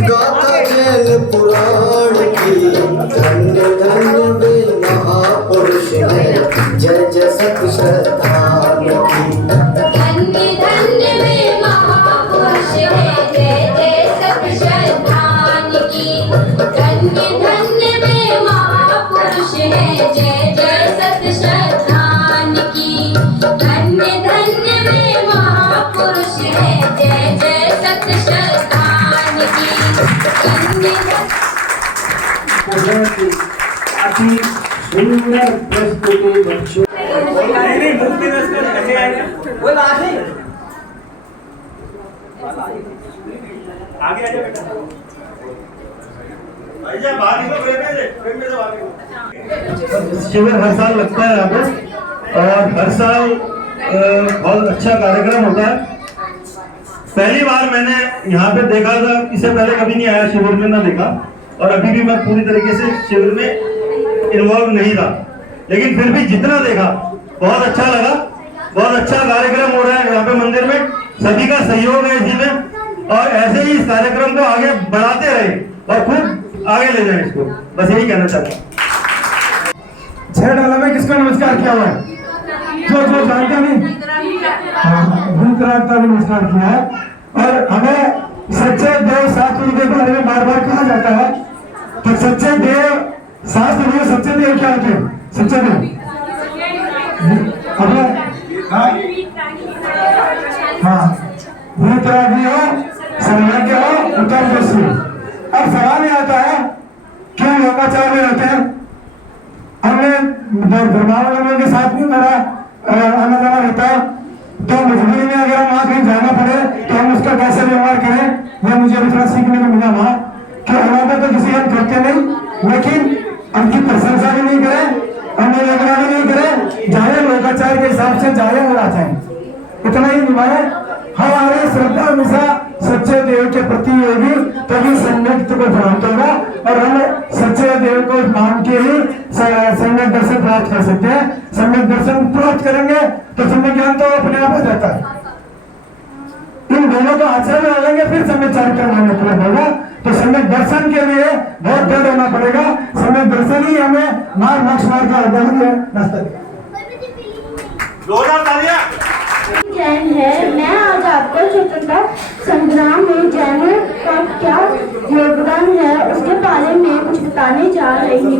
गाथा जैन पुराण की। धन्य धन्य वे महापुरुष हैं, जय जय सत्य श्रद्धान की। धन्य धन्य वे महापुरुष हैं, जय जय सत्य श्रद्धान की। धन्य धन्य वे महापुरुष हैं, जय जय सत्य श्रद्धान की। धन्य धन्य वे महापुरुष हैं, जय जय सत्य श्रद्धान की। अति सुंदर प्रस्तुति बच्चों। आगे आजा बेटा, शिविर हर साल लगता है यहाँ पे, और हर साल बहुत अच्छा कार्यक्रम होता है। पहली बार मैंने यहाँ पे देखा था, इससे पहले कभी नहीं आया शिविर में, ना देखा, और अभी भी मैं पूरी तरीके से शिविर में इन्वॉल्व नहीं था, लेकिन फिर भी जितना देखा बहुत अच्छा लगा। बहुत अच्छा कार्यक्रम हो रहा है यहाँ पे मंदिर में, सभी का सहयोग है इसी में, और ऐसे ही इस कार्यक्रम को आगे बढ़ाते रहे और खूब आगे ले जाए इसको, बस यही कहना चाहता हूँ। छह डाला में किसका नमस्कार किया हुआ है? जो जो जानता नहीं, का नमस्कार किया है। और हमें सच्चे देव शास्त्र के बारे में बार बार कहा जाता है कि सच्चे देव शास्त्र में सच्चे देव क्या होते हैं? सच्चे देव भूतरागी हो, सर्वज्ञ हो, उत्तरदर्शी। अब सवाल ये आता है क्यों लोकाचार में रहते हैं? हमने धर्मावलंबियों के साथ भी मेरा आना जाना रहता है, तो मजबूरी में अगर हम वहाँ कहीं जाना पड़े तो हम उसका कैसे व्यवहार करें, यह मुझे भी थोड़ा सीखने को मिला वहाँ कि हमारा तो किसी हम करते नहीं, लेकिन उनकी प्रशंसा भी नहीं करें, अनुलेखना भी नहीं करें, जाए लोकाचार के हिसाब से जाए और आ जाए, इतना ही निभाए। हमारे श्रद्धा हमेशा सच्चे देव के प्रति होगी, तभी सम्यक को प्राप्त होगा, और हम सच्चे देव को मान के ही सम्यक दर्शन प्राप्त कर सकते हैं। सम्यक दर्शन प्राप्त करेंगे तो सम्यक ज्ञान तो अपने आप आ जाता है। इन दोनों को आचरण में डालेंगे फिर सम्यक कार्यक्रम हमें पूरा होगा। तो सम्यक दर्शन के लिए बहुत दृढ़ होना पड़ेगा। सम्यक दर्शन ही हमें मोक्ष मार्ग का रास्ता देगा। जैन है, मैं आज आपको स्वतंत्रता संग्राम में जैनों का क्या योगदान है उसके बारे में कुछ बताने जा रही हूँ।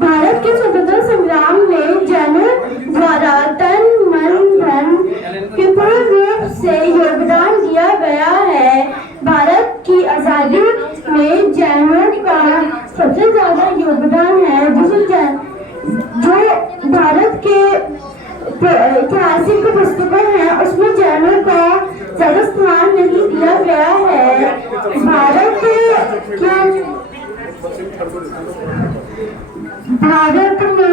भारत के स्वतंत्रता संग्राम में जैनों द्वारा तन मन धन के पूर्ण रूप से योगदान दिया गया है। भारत की आजादी में जैनों का सबसे ज्यादा योगदान है। जो भारत के ऐतिहासिक पुस्तकों हैं उसमें जैनों का ज्यादा स्थान नहीं दिया गया है। भारत में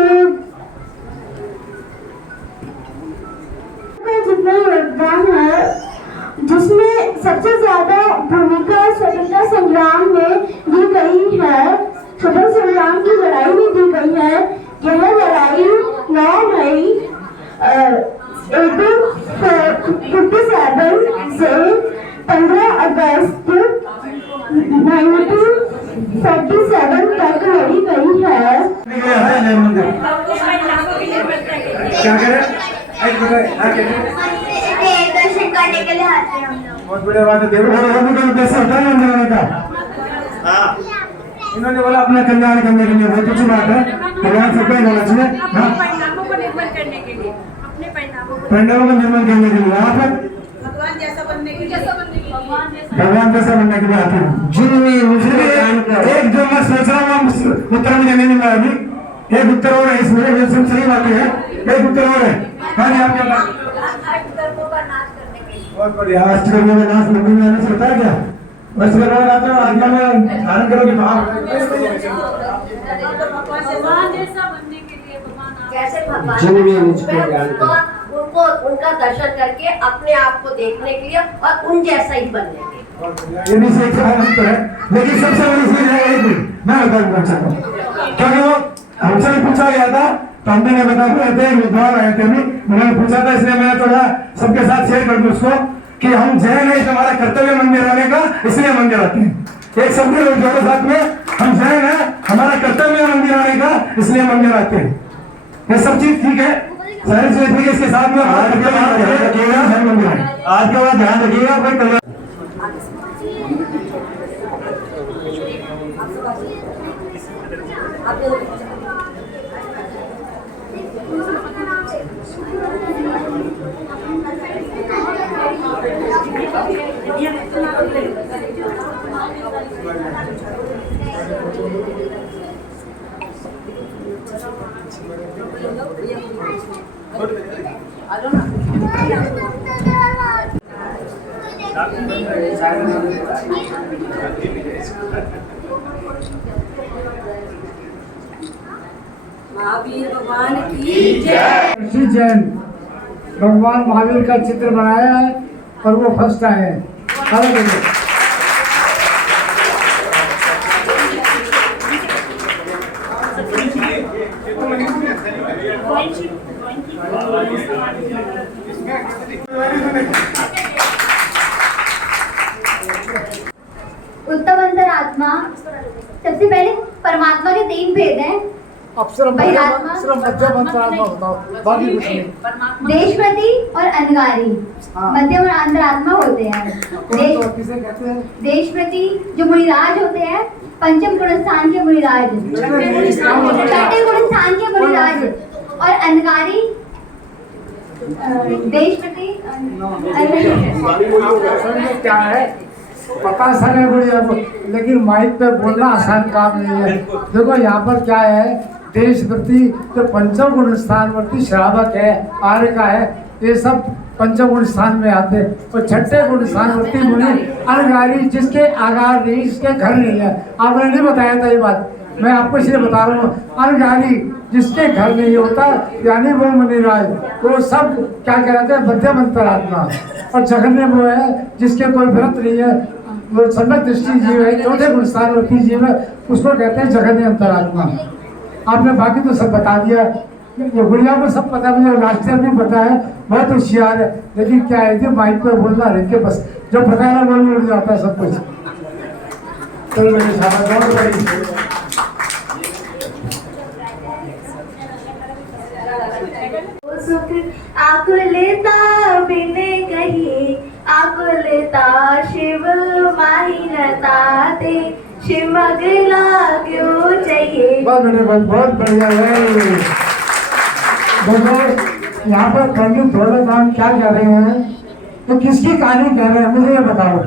जितना योगदान है, जिसमें सबसे ज्यादा भूमिका स्वतंत्रता संग्राम में दी गई है, स्वतंत्रता संग्राम की लड़ाई में दी गई है। यह लड़ाई 9 मई 1857 से 15 अगस्त 1947 तक लड़ी गई है। क्या करें? दर्शन करने के लिए आते हैं हम लोग। बहुत बढ़िया बात है। देवघर का उद्देश्य होता है मंदिर आने का। इन्होंने बोला अपना कल्याण करने के लिए, बहुत अच्छी बात है। कल्याण सबका ही होना चाहिए। परिणामों को निर्मल करने के लिए, अपने परिणामों को निर्मल करने के लिए यहाँ पर भगवान जैसा बनने के लिए, भगवान जैसा बनने के लिए आते हैं। एक जो मैं सोच रहा हूँ उत्तर मुझे नहीं मिला अभी, एक उत्तर और है इसमें, ये सब सही बात है। एक उत्तर और है। आपके पास बहुत बढ़िया। अष्टकर्मों में नाच मंदिर में आने से होता है क्या? अष्टकर्मों में आते हो, आज्ञा में धारण करोगे भगवान जैसा बनने के लिए कैसे भगवान उनको उनका दर्शन करके अपने आप को देखने के लिए और उन जैसा ही बनने के लिए। ये भी सही उत्तर है, लेकिन सबसे बड़ी चीज है एक मिनट मैं बताना चाहता हूँ, क्योंकि वो हमसे भी पूछा गया था तो हमने बता रहे थे, विद्वान आए थे, उन्होंने पूछा था, इसलिए मैं थोड़ा सबके साथ शेयर कर दूं उसको कि हम जैन है, हमारा कर्तव्य मंदिर आने का, इसलिए मंदिर आते हैं। एक शब्द जोड़ो साथ में, हम जैन है, हमारा कर्तव्य मंदिर आने का, इसलिए मंदिर आते हैं। ये सब चीज ठीक है, सारी चीज ठीक है। इसके साथ में आज के बाद ध्यान रखिएगा कोई कल्याण महावीर भगवान की जय। श्री जैन भगवान महावीर का चित्र बनाया है और वो फर्स्ट आए हैं। उत्तम अंतरात्मा, सबसे पहले परमात्मा के 3 भेद हैं, देशप्रति और अनगारी। मध्यम और अंतरात्मा होते हैं। देशप्रति जो मुनिराज होते हैं, पंचम गुण स्थान के मुनिराज, छठे गुण स्थान के मुनिराज, और अनगारी देशप्रति क्या है पता सारे बढ़िया, लेकिन माइक पे बोलना आसान काम नहीं है। देखो यहाँ पर क्या है, देश प्रति जो पंचम गुण स्थानवर्ती श्रावक है, आर्य का है, ये सब पंचम गुण स्थान में आते हैं। और छठे गुण स्थानवर्ती मुनि अनगारी, जिसके आगार नहीं, जिसके घर नहीं है। आपने नहीं बताया था ये बात, मैं आपको इसलिए बता रहा हूँ। अनगारी जिसके घर नहीं होता, यानी वो मुनिराज, वो सब क्या कहते हैं, मध्यम अंतरात्मा। और जघन्य वो है जिसके कोई व्रत नहीं है, वो सम्यक दृष्टि जीव है, चौथे गुण स्थानवर्ती जीव है, उसको कहते हैं जघन्य अंतरात्मा। आपने बाकी तो सब बता दिया, ये गुड़िया को सब पता है, मुझे रास्ते भी पता है, बहुत होशियार है, लेकिन क्या है कि माइक पे बोलना रह के बस जो पता है ना बोल उड़ जाता है सब कुछ। चलो मेरे साथ बहुत बड़ी सुख आकुलता बिन कही, आकुलता शिव माहिरता ते, शिव मगला क्यों चाहिए। बहुत बढ़िया है। देखो यहाँ पर पंडित दौलत राम क्या कह रहे हैं, तो किसकी कहानी कह रहे हैं, मुझे ये बताओ।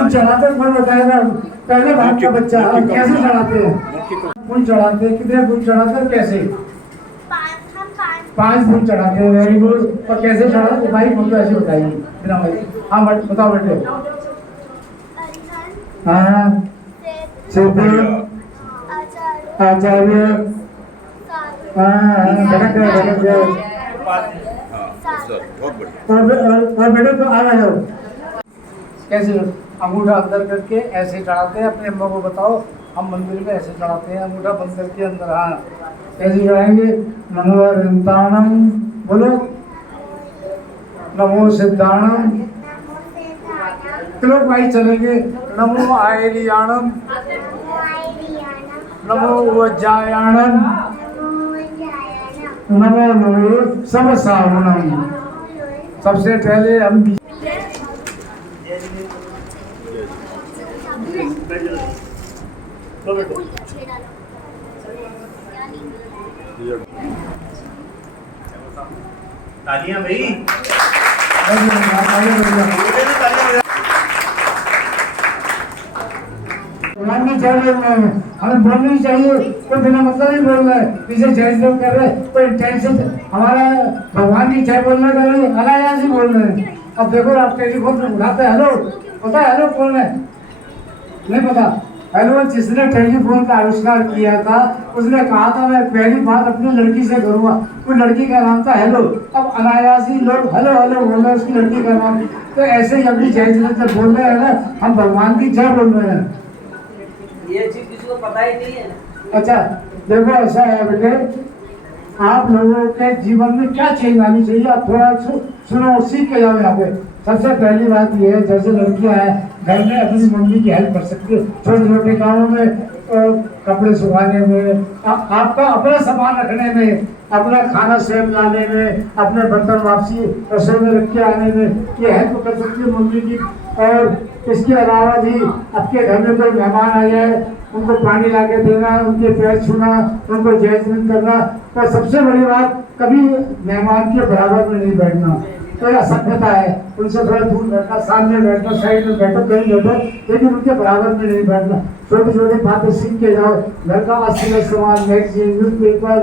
फूल चढ़ाते कौन बताएगा? पहले भाग का बच्चा कैसे चढ़ाते हैं? फूल चढ़ाते हैं, कितने फूल चढ़ाते हैं, कैसे? 5 फूल चढ़ाते हैं। Very good. और कैसे चढ़ाते भाई? मुझे ऐसे बताइए बिना भाई। हाँ बताओ बेटे। हाँ आचार्य। भटक गए। और बेटे तो आ जाओ। कैसे? अंगूठा अंदर करके ऐसे चढ़ाते हैं। अपने अम्मा को बताओ, हम मंदिर में ऐसे चढ़ाते हैं, अंगूठा बंद करके अंदर। हाँ कैसे चढ़ाएंगे? नमो रिंताणम, बोलो नमो सिद्धाणम। लोग भाई चलेंगे। नमो आयलियाणम, नमो वज्जायाणम, नमो नमो सब सावणम। सबसे पहले हम तालियां भाई। हमें बोलनी चाहिए। कोई बिना मतलब नहीं बोल रहा है, पीछे जय जय कर रहे, कोई टेंशन। हमारा भगवान की जय बोलना कर रहे, अनायास ही बोल रहे हैं। अब देखो आप टेलीफोन पे उठाते हैं, हेलो पता है? हेलो कौन है? नहीं पता। हेलो जिसने टेलीफोन का आविष्कार किया था उसने कहा था मैं पहली बात अपनी लड़की से करूंगा। वो लड़की का नाम था हेलो। अब अनायास ही लोग हेलो हेलो बोल रहे हैं उसकी लड़की का नाम। तो ऐसे ही अपनी जय जब बोल रहे हैं ना, हम भगवान की जय बोल रहे हैं। ये चीज किसी को पता ही नहीं है। अच्छा देखो ऐसा है बेटे, आप लोगों के जीवन में क्या चेंज आनी चाहिए आप थोड़ा सुनो, सीख के जाओ। यहाँ पे सबसे पहली बात ये है, जैसे लड़कियां हैं घर में अपनी मम्मी की हेल्प कर सकती है छोटे छोटे कामों में, कपड़े सुखाने में, आपका अपना सामान रखने में, अपना खाना स्वयं लाने में, अपने बर्तन वापसी रसोई में रख के आने में, ये हेल्प कर सकती है मम्मी की। और इसके अलावा भी आपके घर में कोई मेहमान आ जाए उनको पानी ला के देना, उनके पैर छूना, उनको जयजन करना। और सबसे बड़ी बात, कभी मेहमान के बराबर में नहीं बैठना, तो असभ्यता है। उनसे थोड़ा दूर बैठना, सामने बैठना, साइड में बैठो, कहीं बैठो, लेकिन उनके बराबर में नहीं बैठना। छोटी छोटी बातें सीख के जाओ। घर का असली सामान, मैगजीन, न्यूज़पेपर,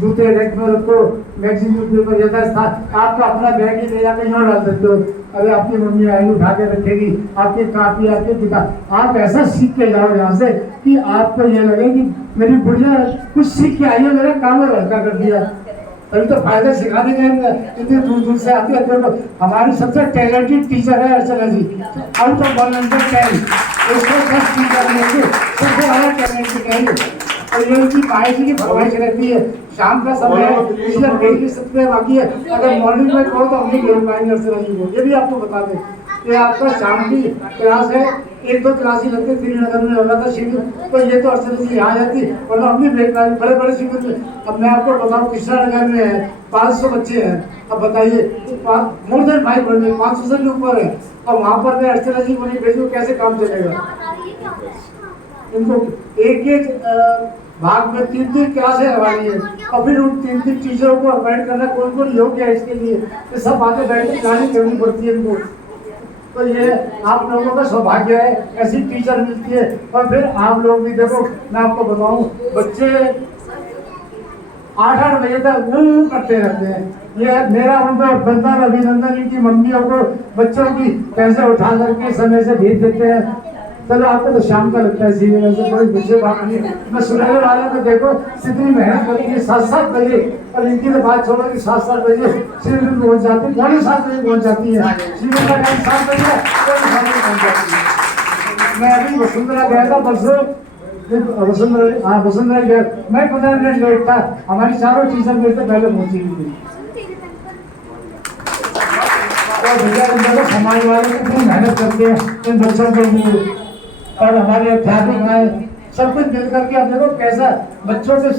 जूते रैक में रखो, मैगजीन न्यूज़पेपर जैसा आपका अपना बैग ही ले जाकर यहाँ डाल सकते हो। अरे आपकी मम्मी आएगी उठा के रखेगी, आपकी कापी, आपकी किताब। आप ऐसा सीख के जाओ यहाँ से कि आपको ये लगे कि मेरी बुढ़िया कुछ सीख के आई है, मेरा काम हल्का कर दिया। तभी तो फायदा सिखाने के इतनी दूर दूर से आती है। तो हमारी सबसे टैलेंटेड टीचर है अर्चना जी, आउट ऑफ 110 उसको 10 टीचर में से सबसे ज़्यादा टैलेंटेड है। और ये उनकी माया जी की फरमाइश रहती है, शाम का समय है इसलिए भेज भी सकते हैं। बाकी है अगर मॉर्निंग में कहो तो हम नहीं भेज पाएंगे अर्चना जी को, ये भी आपको बता दें। ये आपका शाम की क्लास है, 1-2 क्लास ही लगते, श्रीनगर में होगा था शिविर, तो ये तो अर्चना जी यहाँ जाती और अपनी देखना बड़े बड़े शिविर में। अब मैं आपको बताऊँ कृष्णा नगर में है 500 बच्चे हैं। अब बताइए मोर देन 500 से भी ऊपर है। अब वहाँ पर मैं अर्चना जी को नहीं भेजूँ, कैसे काम चलेगा? इनको एक भाग में 3-3 क्लासें हमारी है और फिर उन 3-3 टीचरों को अपॉइंट करना कौन कौन योग्य है इसके लिए, तो सब बातें बैठ के प्लानिंग करनी पड़ती है इनको। तो ये आप लोगों का सौभाग्य है, ऐसी टीचर मिलती है। और फिर आप लोग भी देखो, मैं आपको बताऊं बच्चे 8-8 बजे तक वो करते रहते हैं। ये मेरा उनको बंधन अभिनंदन, इनकी मम्मियों को बच्चों की पैसे उठा करके समय से भेज देते हैं। चलो आपको तो शाम का लगता है सीधे, वैसे कोई विषय बात नहीं है। मैं सुनने वाले को देखो कितनी मेहनत करती है, 7-7 बजे, और इनकी तो बात छोड़ो कि 7-7 बजे शिविर में पहुँच जाती है, 7:30 बजे पहुँच जाती है। शिविर का टाइम 7 बजे, 7 बजे पहुँच जाती है। मैं अभी वसुंधरा गया था परसों, वसुंधरा गया, मैं 15 मिनट लेट था, हमारी चारों टीचर मेरे से पहले पहुँची थी। भैया समाज वाले कितनी मेहनत करते हैं इन बच्चों के लिए, और हमारे अध्यापक हैं, सब कुछ मिल करके। अब देखो कैसा बच्चों के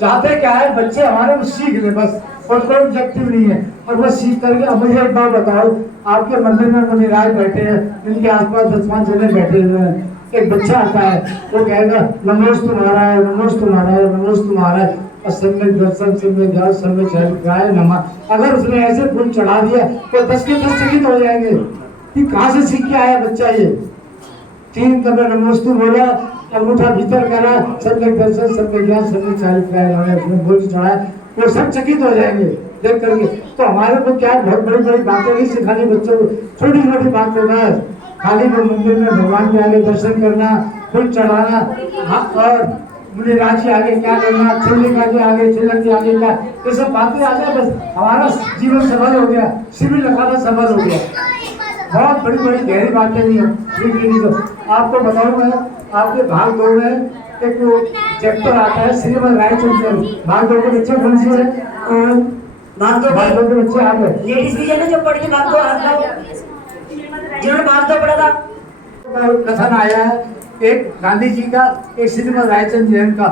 चाहते क्या है, बच्चे हमारे वो सीख ले बस, और कोई ऑब्जेक्टिव नहीं है, और वो सीख करके। अब मुझे एक बात बताओ, आपके मंदिर में वो निराज बैठे हैं, इनके आसपास 10-5 जने बैठे हुए हैं। एक बच्चा आता है, वो कहेगा नमोस तुम्हारा है, नमोस तुम्हारा है, नमोस तुम्हारा है, सम्यक दर्शन, सम्यक ध्यान, सम्यक गाय नमा। अगर उसने ऐसे फूल चढ़ा दिया तो 10 के 10 चकित हो जाएंगे। कि कहाँ से सीख के आया बच्चा ये। 3 दफे नमोस्तु बोला, अंगूठा भीतर करा, सब में दर्शन, सब में ज्ञान, सब में चारित्र्य, उसने बोल चढ़ाया, वो सब चकित हो जाएंगे देख करके। तो हमारे को क्या बहुत बड़ी बड़ी बातें नहीं सिखानी बच्चों को, छोटी छोटी बातें बस, खाली वो मंदिर में भगवान के आगे दर्शन करना, फूल चढ़ाना, और मुनिराज के आगे क्या करना, छिल्लिका के आगे, छिलक के आगे क्या, ये सब बातें आ जाए बस हमारा जीवन सफल हो गया, शिविर लगाना सफल हो गया। बहुत बड़ी बड़ी गहरी बातें नहीं है। तो आपको बताऊं मैं, आपके भाग 2 में एक चैप्टर आता है श्रीमद् रायचंद्र। भाग 2 के बच्चे कौन से हैं? भाग 2 के बच्चे आप हैं। लेडीज भी जो पढ़ के भाग 2 आप लोग जिन्होंने भाग 2 पढ़ा था। कथन आया है एक गांधी जी का, एक श्रीमद् रायचंद्र जैन का।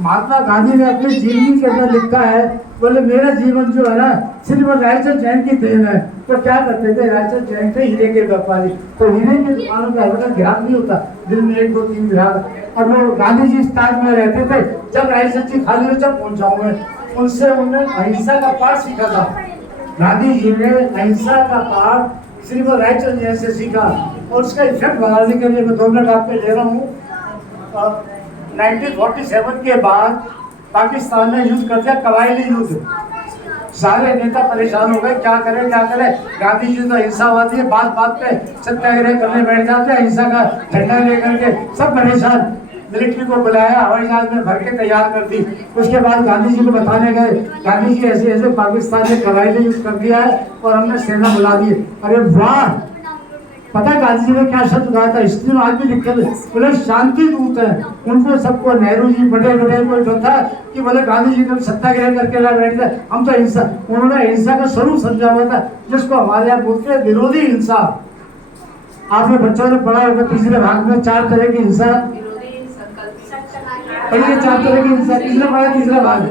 महात्मा गांधी ने अपने जीवनी के अंदर लिखा है, बोले मेरा जीवन जो है ना श्रीमद् रायचंद्र जैन की देन है। तो क्या करते थे, रायचंद्र जैन थे हीरे के व्यापारी, तो हीरे के दुकानों का हमें ग्राहक नहीं होता, दिन में 1 2 3 ग्राहक। और वो गांधी जी ताज में रहते थे, जब रायचंद्र जी खाली हो जब पहुंचाऊंगे, उनसे उन्होंने अहिंसा का पाठ सीखा था। गांधी जी ने अहिंसा का पाठ श्रीमद् रायचंद्र जैन से सीखा, और उसका इफेक्ट बनाने के लिए मैं 2 मिनट आप पे ले रहा हूँ। 1947 के बाद पाकिस्तान ने युद्ध कर दिया, कबायली युद्ध। सारे नेता परेशान हो गए, क्या करें क्या करें। गांधी जी तो अहिंसावादी है, बात बात पे सत्याग्रह करने बैठ जाते हैं, अहिंसा का झंडा लेकर के, सब परेशान। मिलिट्री को बुलाया, हवाई जहाज में भर के तैयार कर दी। उसके बाद गांधी जी को बताने गए, गांधी जी ऐसे ऐसे पाकिस्तान ने कबायली युद्ध कर दिया है और हमने सेना बुला दी। अरे वाह, पता है गांधी जी ने क्या शब्द कहा था, हिस्ट्री में आज भी लिखे थे, बोले शांति दूत है। उनको सबको नेहरू जी बड़े बड़े कोई जो था कि बोले गांधी जी ने सत्याग्रह करके ना बैठ जाए, हम तो हिंसा, उन्होंने हिंसा का स्वरूप समझा हुआ था, जिसको हमारे यहाँ बोलते हैं विरोधी हिंसा। आपने बच्चों ने पढ़ा होगा तीसरे भाग में 4 तरह की हिंसा, पढ़िए 4 तरह की हिंसा, तीसरा पढ़ा तीसरा भाग,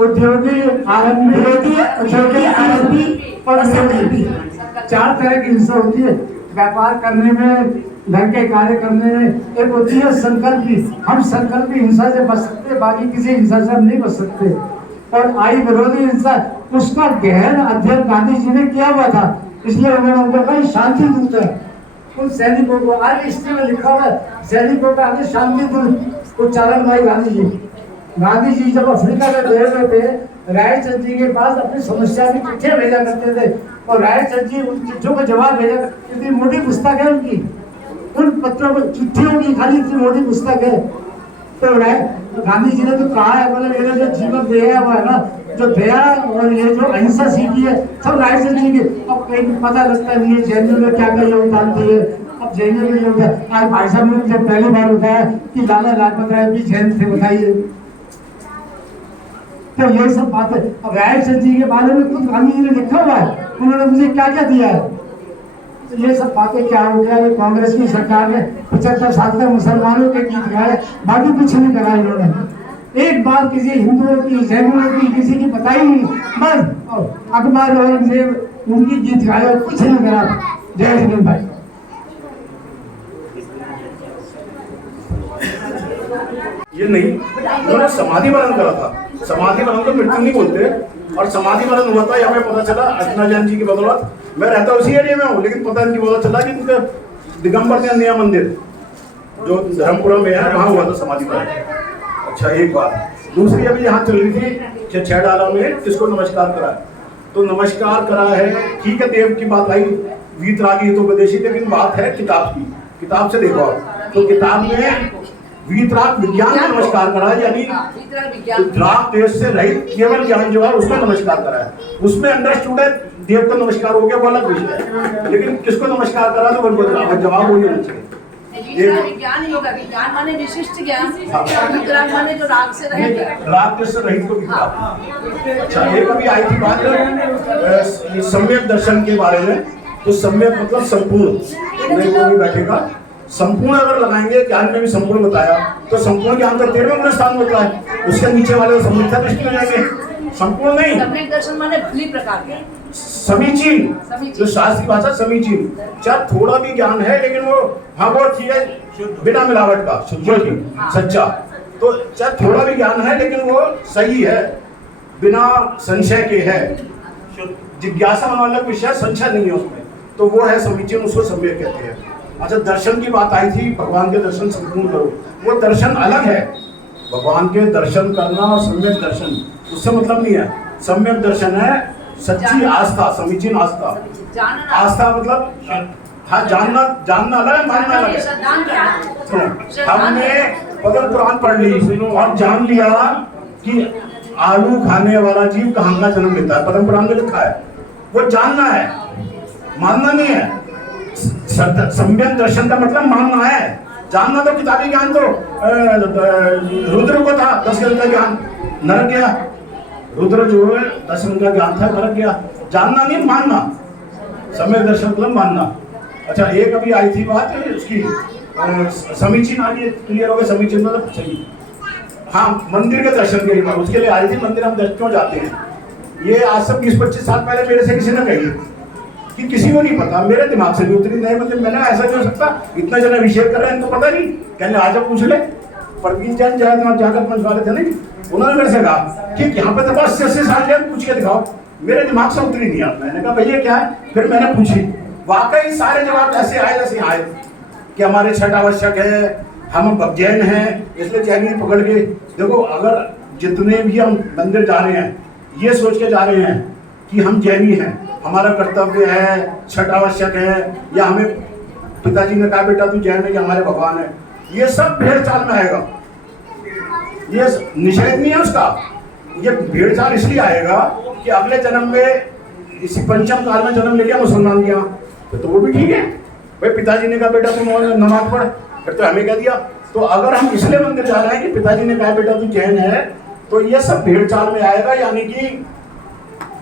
उद्योगी, आरंभी और विरोधी। 4 तरह की हिंसा होती है व्यापार करने में, घर के कार्य करने में। एक होती है संकल्पी, हम संकल्पी हिंसा से बच सकते, बाकी किसी हिंसा से हम नहीं बच सकते। और आई विरोधी हिंसा, उसका गहन अध्ययन गांधी जी ने किया हुआ था, इसलिए उन्होंने उनको कहा शांति दूत है। उन सैनिकों को आज हिस्ट्री में लिखा हुआ है, सैनिकों का आगे शांति दूत उच्चारण भाई गांधी जी। गांधी जी जब अफ्रीका में गए हुए थे, रायचंद्र जी के पास अपनी समस्या की चिट्ठियां भेजा करते थे, और रायचंद्र जी उन चिट्ठियों का जवाब भेजा। इतनी मोटी पुस्तक है उनकी, उन पत्रों में चिट्ठियों की खाली इतनी मोटी पुस्तक है। तो गांधी जी ने तो कहा है, बोले मेरे जो जीवन दया हुआ है ना, जो दया और ये जो अहिंसा सीखी है सब रायचंद्र जी की। अब कहीं पता लगता नहीं है जैनियों ने क्या क्या योगदान दिए। अब जैनियों में योगदान, आज भाई साहब ने जब पहली बार बताया कि लाला लाजपत राय भी जैन थे, बताइए। तो ये सब बातें अब रायचंद्र जी के बारे में खुद गांधी जी ने लिखा हुआ है, उन्होंने मुझे क्या क्या दिया है। तो ये सब बातें क्या हो गया, ये कांग्रेस की सरकार ने 75 साल तक मुसलमानों के गीत गाए, बाकी कुछ नहीं करा इन्होंने। एक बात किसी हिंदुओं की, जैनियों की, किसी की बताई नहीं, बस अकबर औरंगजेब उनकी गीत गाए, कुछ नहीं करा। जय हिंद भाई। ये नहीं, उन्होंने समाधि वरण करा था। समाधि वरण तो मृत्यु नहीं बोलते, और समाधि वरण हुआ था, यहाँ पे पता चला अर्चना जैन जी की बदौलत। मैं रहता उसी एरिया में हूँ, लेकिन पता नहीं पता चला कि उनका दिगंबर नया मंदिर जो धर्मपुरा में है, वहाँ हुआ था समाधि वरण। अच्छा, एक बात। दूसरी अभी यहाँ चल रही थी 6 डाला में किसको नमस्कार करा, तो नमस्कार करा है, ठीक है, देव की बात आई, वीतरागी तो विदेशी, लेकिन बात है किताब की। किताब से देखो आप, तो किताब में वीतराग विज्ञान को नमस्कार करा है, यानी राग देश से रहित केवल ज्ञान जो है उसको नमस्कार करा है। उसमें अंडरस्टूड है देव को नमस्कार हो गया, वो अलग विषय है, लेकिन किसको नमस्कार करा तो उनको जवाब वही होना चाहिए। विज्ञान ही होगा, विज्ञान माने विशिष्ट ज्ञान, वितराग माने जो राग से रहित, राग देश से रहित को विज्ञान। अच्छा, एक अभी आई थी बात सम्यक दर्शन के बारे में, तो सम्यक मतलब संपूर्ण, मेरे को भी बैठेगा। संपूर्ण अगर लगाएंगे, ज्ञान में भी संपूर्ण बताया, तो संपूर्ण ज्ञान का 13वां स्थान होता है, उसके नीचे वाले समुद्र दृष्टि में जाएंगे, संपूर्ण नहीं। सम्यक दर्शन माने भली प्रकार के, समीचीन, जो शास्त्रीय भाषा समीचीन, चाहे थोड़ा भी ज्ञान है, लेकिन वो हाँ वो ठीक है, बिना मिलावट का, शुद्ध सच्चा। तो चाहे थोड़ा भी ज्ञान है, लेकिन वो सही है, बिना संशय के है, जिज्ञासा वाला विषय, संशय नहीं है उसमें, तो वो है समीचीन, उसको सम्यक कहते हैं। अच्छा, दर्शन की बात आई थी, भगवान के दर्शन संपूर्ण करो, वो दर्शन अलग है। भगवान के दर्शन करना और सम्यक दर्शन उससे मतलब नहीं है। सम्यक दर्शन है सच्ची आस्था, समीचीन आस्था। आस्था मतलब हाँ, जानना अलग है, मानना अलग है। सुनो, हमने पद्म पुराण पढ़ ली और जान लिया कि आलू खाने वाला जीव कहाँ का जन्म लेता है, पद्म पुराण में लिखा है। वो जानना है, मानना नहीं है। सम्यक दर्शन का मतलब मानना है। जानना तो किताबी ज्ञान तो रुद्र को था, 10 ग्रंथ का ज्ञान, नरक गया। रुद्र जो है 10 ग्रंथ का ज्ञान था, नरक गया। जानना नहीं, मानना। सम्यक दर्शन मतलब मानना। अच्छा, एक अभी आई थी बात उसकी समीचीन, आगे क्लियर हो गया। समीचीन मतलब सही। हाँ, मंदिर के दर्शन के लिए उसके लिए आई थी। मंदिर हम क्यों जाते हैं, ये आज से 20-25 साल पहले मेरे से किसी ने कही कि किसी को नहीं पता, मेरे दिमाग से भी उतरी नहीं। मतलब मैंने ऐसा नहीं हो सकता, इतना जन अभिषेक कर रहे हैं, इनको पता नहीं। कहने आज पूछ ले, परवीन चंद जाकर पंच वाले थे नहीं, उन्होंने मेरे से कहा कि यहाँ पे तो बस 80 साल पूछ के दिखाओ। मेरे दिमाग से उतरी नहीं। मैंने कहा भैया क्या है, फिर मैंने पूछी, वाकई सारे जवाब ऐसे आए जैसे आए कि हमारे छठ आवश्यक है, हम जैन हैं, इसलिए जैन ही पकड़ के देखो। अगर जितने भी हम मंदिर जा रहे हैं ये सोच के जा रहे हैं कि हम जैनी हैं, हमारा कर्तव्य है, छठ आवश्यक है, या हमें पिताजी ने कहा बेटा तू जैन है, या हमारे भगवान है, ये सब भेड़ चाल में आएगा। ये निषेध नहीं है उसका, ये भेड़ चाल इसलिए आएगा कि अगले जन्म में इसी पंचम काल में जन्म ले लिया मुसलमान के यहाँ, तो वो भी ठीक है। भाई पिताजी ने कहा बेटा तू नमाज पढ़, फिर तो हमें कह दिया। तो अगर हम इसलिए मंदिर जा रहे हैं कि पिताजी ने कहा बेटा तू जैन है, तो ये सब भेड़ चाल में आएगा। यानी कि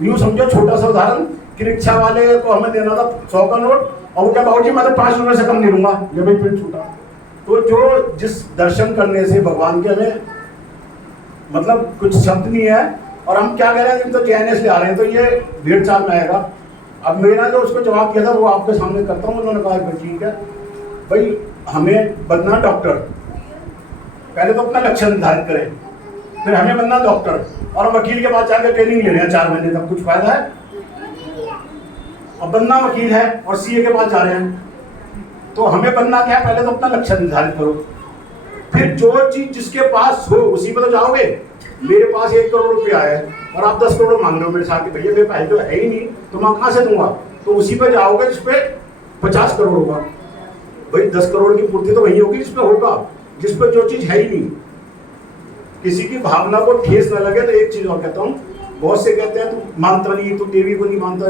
यूं समझो, छोटा सा उदाहरण कि रिक्शा वाले को हमें देना था 100 का नोट, और वो क्या बाबूजी मैं तो 5 रुपए से कम नहीं लूंगा, ये भाई फिर छूटा। तो जो जिस दर्शन करने से भगवान के हमें मतलब कुछ शब्द नहीं है, और हम क्या कह रहे हैं, तो जैन इसलिए आ रहे हैं, तो ये भेड़ चाल में आएगा। अब मेरा जो उसको जवाब किया था वो आपके सामने करता हूँ। उन्होंने कहा ठीक है भाई, हमें बनना डॉक्टर, पहले तो अपना लक्ष्य निर्धारित करें, फिर हमें बनना डॉक्टर, और वकील के पास जाकर ट्रेनिंग ले रहे हैं 4 महीने तक, कुछ फायदा है? अब बनना वकील है और सीए के पास जा रहे हैं, तो हमें बनना क्या है, पहले तो अपना लक्ष्य निर्धारित करो, फिर जो चीज जिसके पास हो उसी पे तो जाओगे। मेरे पास 1 करोड़ रुपया है और आप 10 करोड़ मांग रहे हो मेरे साथ, भैया मेरे पास तो है ही नहीं, तो मैं कहाँ से दूंगा? तो उसी पे जाओगे जिसपे 50 करोड़ होगा। भाई 10 करोड़ की पूर्ति तो वही होगी जिसपे होगा, जिसपे जो चीज है ही नहीं। किसी की भावना को ठेस न लगे। तो एक चीज और कहता हूँ, बहुत से कहते हैं तू मानता नहीं, तू देवी को नहीं मानता,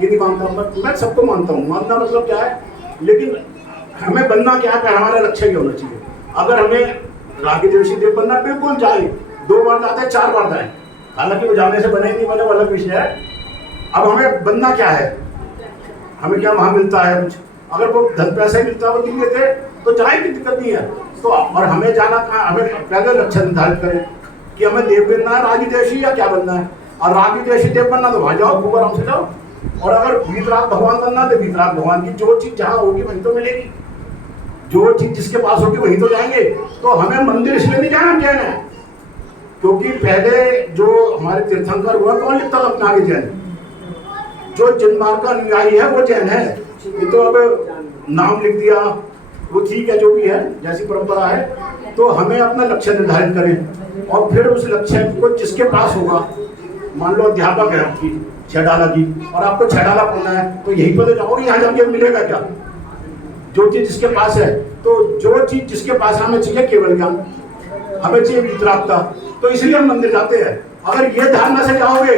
ये नहीं मानता। मैं सबको मानता हूँ, मानना मतलब क्या है, लेकिन हमें बनना क्या है, हमारा लक्ष्य क्या होना चाहिए। अगर हमें रागी देवशी देव बनना, बिल्कुल जाए, 2 बार जाते हैं 4 बार जाए, हालांकि वो जाने से बने नहीं बने वो अलग विषय है। अब हमें बनना क्या है, हमें क्या वहां मिलता है कुछ, अगर वो धन पैसा मिलता है वो दिन लेते तो जाए की दिक्कत नहीं है। तो और हमें जाना कहाँ, हमें पहले लक्ष्य निर्धारित करें कि हमें देव बनना है, रागी देवशी या क्या बनना है। और रागी देवशी देव बनना तो वहां जाओ, खूब आराम से जाओ। और अगर वीतराग भगवान बनना तो वीतराग भगवान की जो चीज जहाँ होगी वहीं तो मिलेगी, जो चीज जिसके पास होगी वहीं तो जाएंगे। तो हमें मंदिर इसलिए नहीं जाना जैन है, क्योंकि पहले जो हमारे तीर्थंकर हुआ कौन लिखता था अपना आगे जैन, जो जिनमार्ग का अनुयायी है वो जैन है। ये तो अब नाम लिख दिया, वो ठीक है, जो भी है जैसी परंपरा है। तो हमें अपना लक्ष्य निर्धारित करें और फिर उस लक्ष्य को जिसके पास होगा, मान लो अध्यापक है आपकी छेडाला की और आपको छेडाला पढ़ना है, तो यहीं पर तो जाओगे, यहाँ जाके मिलेगा क्या? जो चीज जिसके पास है, तो जो चीज जिसके पास हमें चाहिए केवल ज्ञान, हमें चाहिए वितरागता, तो इसलिए हम मंदिर जाते हैं। अगर ये धारणा से जाओगे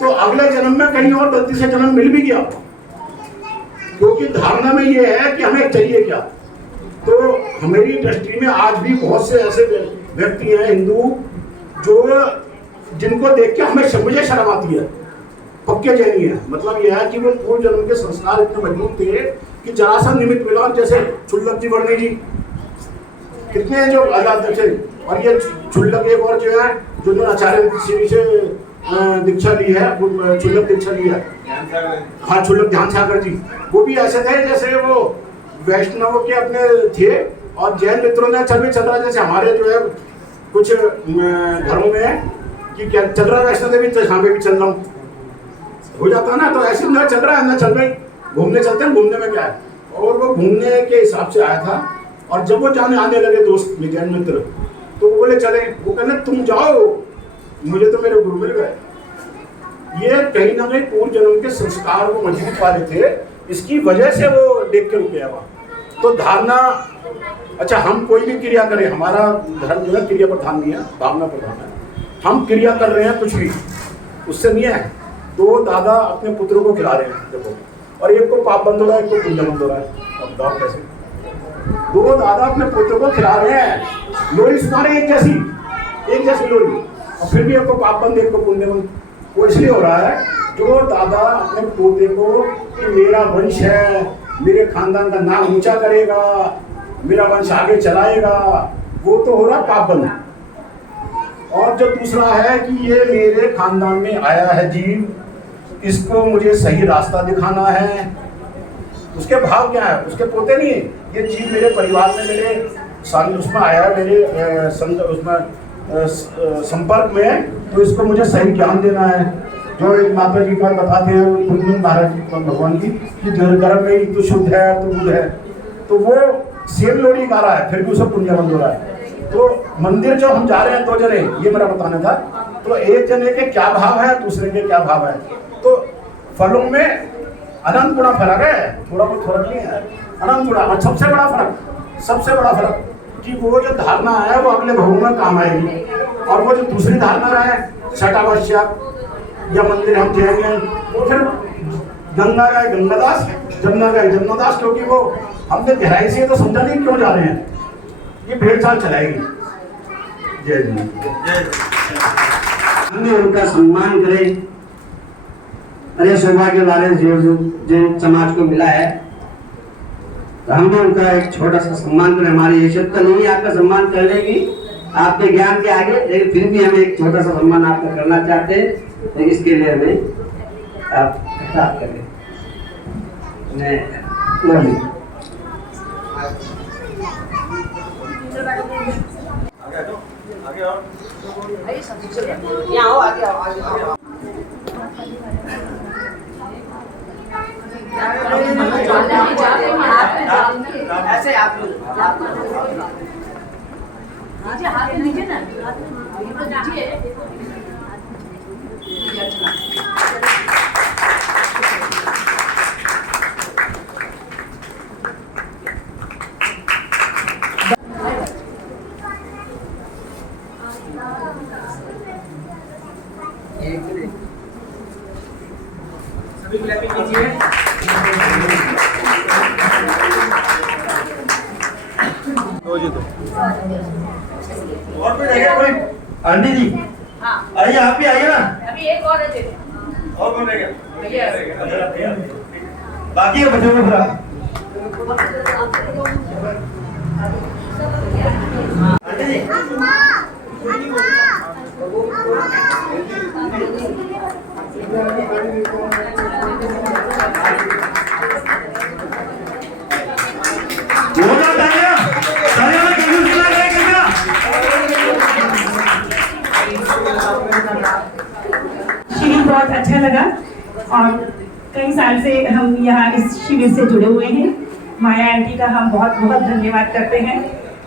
तो अगले जन्म में कहीं और गलती से जन्म मिल भी गया, क्योंकि धारणा में ये है कि हमें चाहिए क्या। तो हमारी दृष्टि में आज भी बहुत से ऐसे व्यक्ति हैं हिंदू जो जिनको देख के हमें मुझे शर्म आती है, पक्के जैनी है। मतलब यह है कि वो पूर्व जन्म के संस्कार इतने मजबूत थे कि जरा सा निमित्त मिला, जैसे छुल्लक जी वर्णी जी कितने जो आजाद थे, और ये छुल्लक एक और जो है जो आचार्य श्री से दीक्षा ली है, छुल्लक दीक्षा ली है, हाँ छुल्लक ध्यान सागर जी, वो भी ऐसे थे जैसे वो वैष्णव के अपने थे। और जैन मित्रों ने चल रहा, जैसे हमारे जो है कुछ घरों में है कि क्या चल रहा है वैष्णव देवी, तो यहाँ पे भी चल रहा हूँ, हो जाता है ना। तो ऐसे न चल रहा है ना चल रही, घूमने चलते हैं, घूमने में क्या है। और वो घूमने के हिसाब से आया था। और जब वो आने लगे दोस्त विज्ञान मित्र, तो वो बोले चले, वो कहने तुम जाओ, मुझे तो मेरे गुरु मिल गए। ये कहीं ना कहीं पूर्व जन्म के संस्कार को मजबूत वाले थे, इसकी वजह से वो देख के रुके वहाँ। तो धारणा, अच्छा हम कोई भी क्रिया करें, हमारा धर्म जो है क्रिया प्रधान नहीं है, भावना प्रधान है। हम क्रिया कर रहे हैं कुछ भी, उससे नहीं है। तो दादा अपने पुत्रों को खिला रहे हैं, देखो, और एक को पाप बंद हो रहा है, एक को पुण्य बंद हो रहा है। अब बताओ कैसे? दो दादा अपने पुत्र को खिला रहे हैं, लोरी सुना रहे एक जैसी लोरी, और फिर भी एक को पाप बंद, एक को पुण्य बंद। वो इसलिए हो रहा है, जो दादा अपने पोते को कि मेरा वंश है, मेरे खानदान का नाम ऊंचा करेगा, मेरा वंश आगे चलाएगा, वो तो हो रहा पाप बंद। और जो दूसरा है कि ये मेरे खानदान में आया है जीव, इसको मुझे सही रास्ता दिखाना है, उसके भाव क्या है, उसके पोते नहीं है, ये जीव मेरे परिवार में, मेरे उसमें आया है, मेरे उसमें संपर्क में, तो इसको मुझे सही ज्ञान देना है। जो एक माता जी का बताते हैं कुंदन महाराज जी भगवान की, कि गर्भ में तो शुद्ध है तो बुद्ध है, तो वो सेम लोरी गा रहा है, फिर भी उसे पुण्य बंद हो रहा है। तो मंदिर जो हम जा रहे हैं 2 जने, ये मेरा बताना था। तो एक जने के क्या भाव है, दूसरे के क्या भाव है, तो फलों में अनंत गुणा फर्क है, थोड़ा बहुत फर्क नहीं है, अनंत गुणा। और सबसे बड़ा फर्क कि वो जो धारणा है वो अगले भवों में काम आएगी, और वो जो दूसरी धारणा है छठावश्यक या मंदिर हम जाएंगे, वो फिर गंगा का गंगादास, जमुना का जमुनादास, क्योंकि वो हमने गहराई से तो समझा नहीं क्यों जा रहे हैं, ये भेड़ चाल चलाएगी। जय जी, हमने उनका सम्मान करें। अरे सौभाग्य वाले जो समाज को मिला है, तो हम भी उनका एक छोटा सा सम्मान करें। हमारी हैसियत तो नहीं है आपका सम्मान करने की, आपके ज्ञान के आगे, लेकिन फिर भी हम एक छोटा सा सम्मान आपका करना चाहते हैं। तो इसके लिए हमें आप प्राप्त करें। ऐसे आप हाथ में लीजिए ना, सभी क्लैपिंग कीजिए। और कोई रहेगा कोई? आंटी जी, आइए, आप भी आइए ना। अभी एक और है, और कौन रहेगा? बाकी के बच्चों को बुला। आंटी जी, शिविर बहुत अच्छा लगा और कई साल से हम यहाँ इस शिविर से जुड़े हुए हैं। माया आंटी का हम बहुत बहुत धन्यवाद करते हैं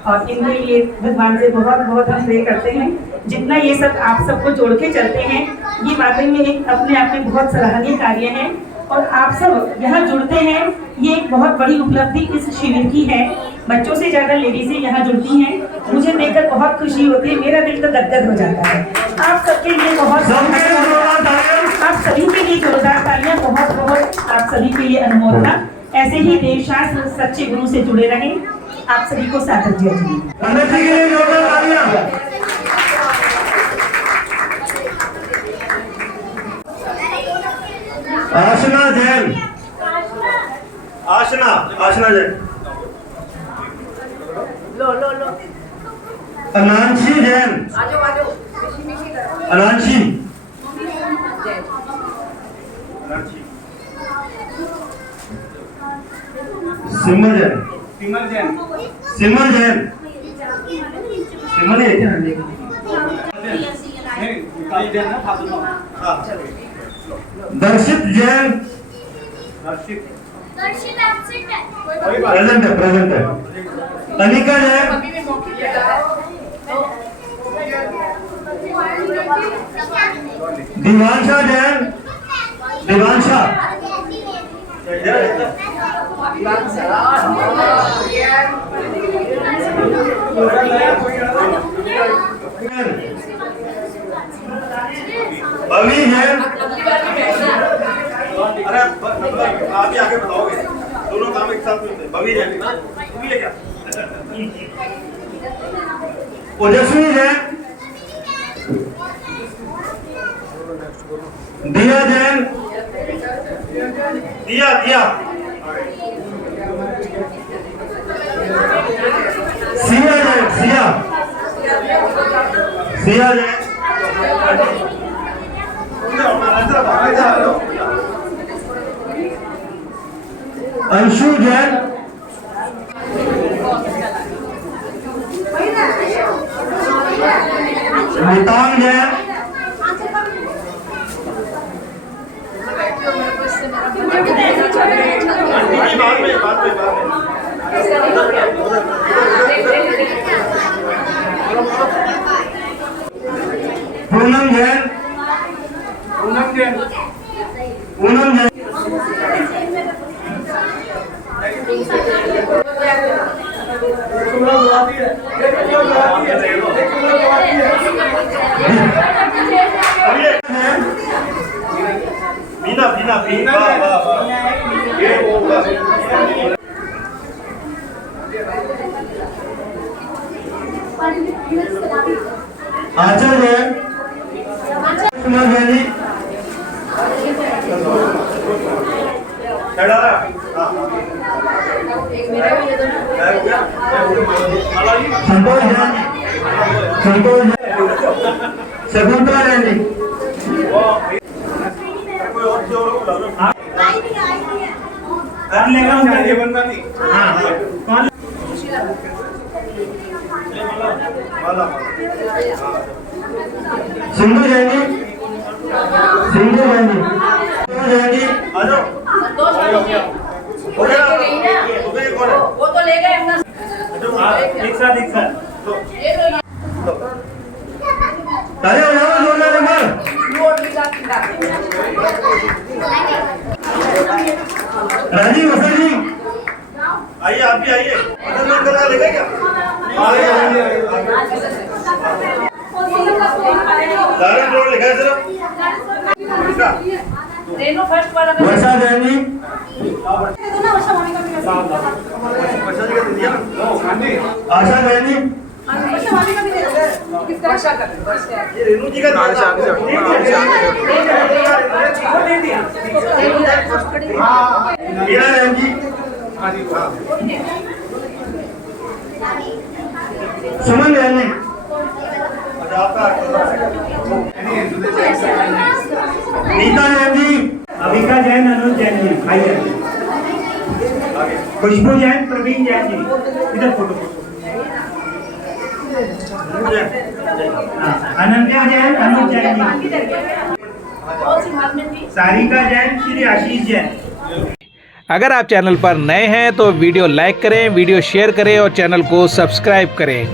और इनके लिए भगवान से बहुत बहुत हम प्रे करते हैं। जितना ये सब आप सबको जोड़ के चलते हैं, ये वाकई में एक अपने आप में बहुत सराहनीय कार्य है और आप सब यहाँ जुड़ते हैं, ये एक बहुत बड़ी उपलब्धि इस शिविर की है। बच्चों से ज़्यादा लेडीजें यहाँ जुड़ती हैं, मुझे देखकर बहुत खुशी होती है, मेरा दिल तो गदगद हो जाता है। आप सबके लिए बहुत आप सभी के लिए जोरदार तालियां, बहुत बहुत आप सभी के लिए अनुमोदना। ऐसे ही देवशास्त्र सच्चे गुरु से जुड़े रहें। आप सभी को सादर जय जी। आशना जैन, आशना जैन, लो लो लो, अनांशी जैन, अनांशी, सिमर जैन, सिमर जैन, सिमर जैन, सिमर है क्या? दर्शित जैन, दर्शित, प्रेजेंट है अनिका जैन, दिवांशा जैन, दिवांशा अभी जैन, अरे आप ही आगे बताओगे, दोनों काम एक साथ में बबी जैन ना, तुम ये क्या? ओजस्वी जैन, दिया जैन, दिया सिया जैन, सिया जैन, अंशु जैन, मितांग जैन, पूनम जैन, बीना आचल जैन, कुमार गांधी, संतोष जैन, शकुंतला गांधी, सिंधु जैनी, वो तो ले गए अपना एक साथ ताले हो जाओ जोरदार नंबर। राजीव हसन जी आइए, आप भी आइए, लेगा क्या? लिखा है सिर्फ वर्षा जैनी, आशा जैनी, ये रेणु जी का मीरा जैन जी, सुमन जैनी, नीता जैन जी, अविका जैन, अनुज जैन जी, आइए। खुशबू जैन, प्रवीण जैन जी, इधर फोटो। अनन्या जैन, अनुज जैन जी, सारिका जैन, श्री आशीष जैन। अगर आप चैनल पर नए हैं तो वीडियो लाइक करें, वीडियो शेयर करें और चैनल को सब्सक्राइब करें।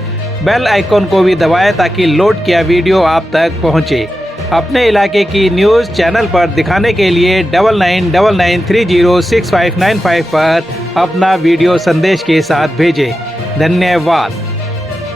बेल आइकॉन को भी दबाएं ताकि लोड किया वीडियो आप तक पहुंचे। अपने इलाके की न्यूज़ चैनल पर दिखाने के लिए 9999306595 पर अपना वीडियो संदेश के साथ भेजें। धन्यवाद।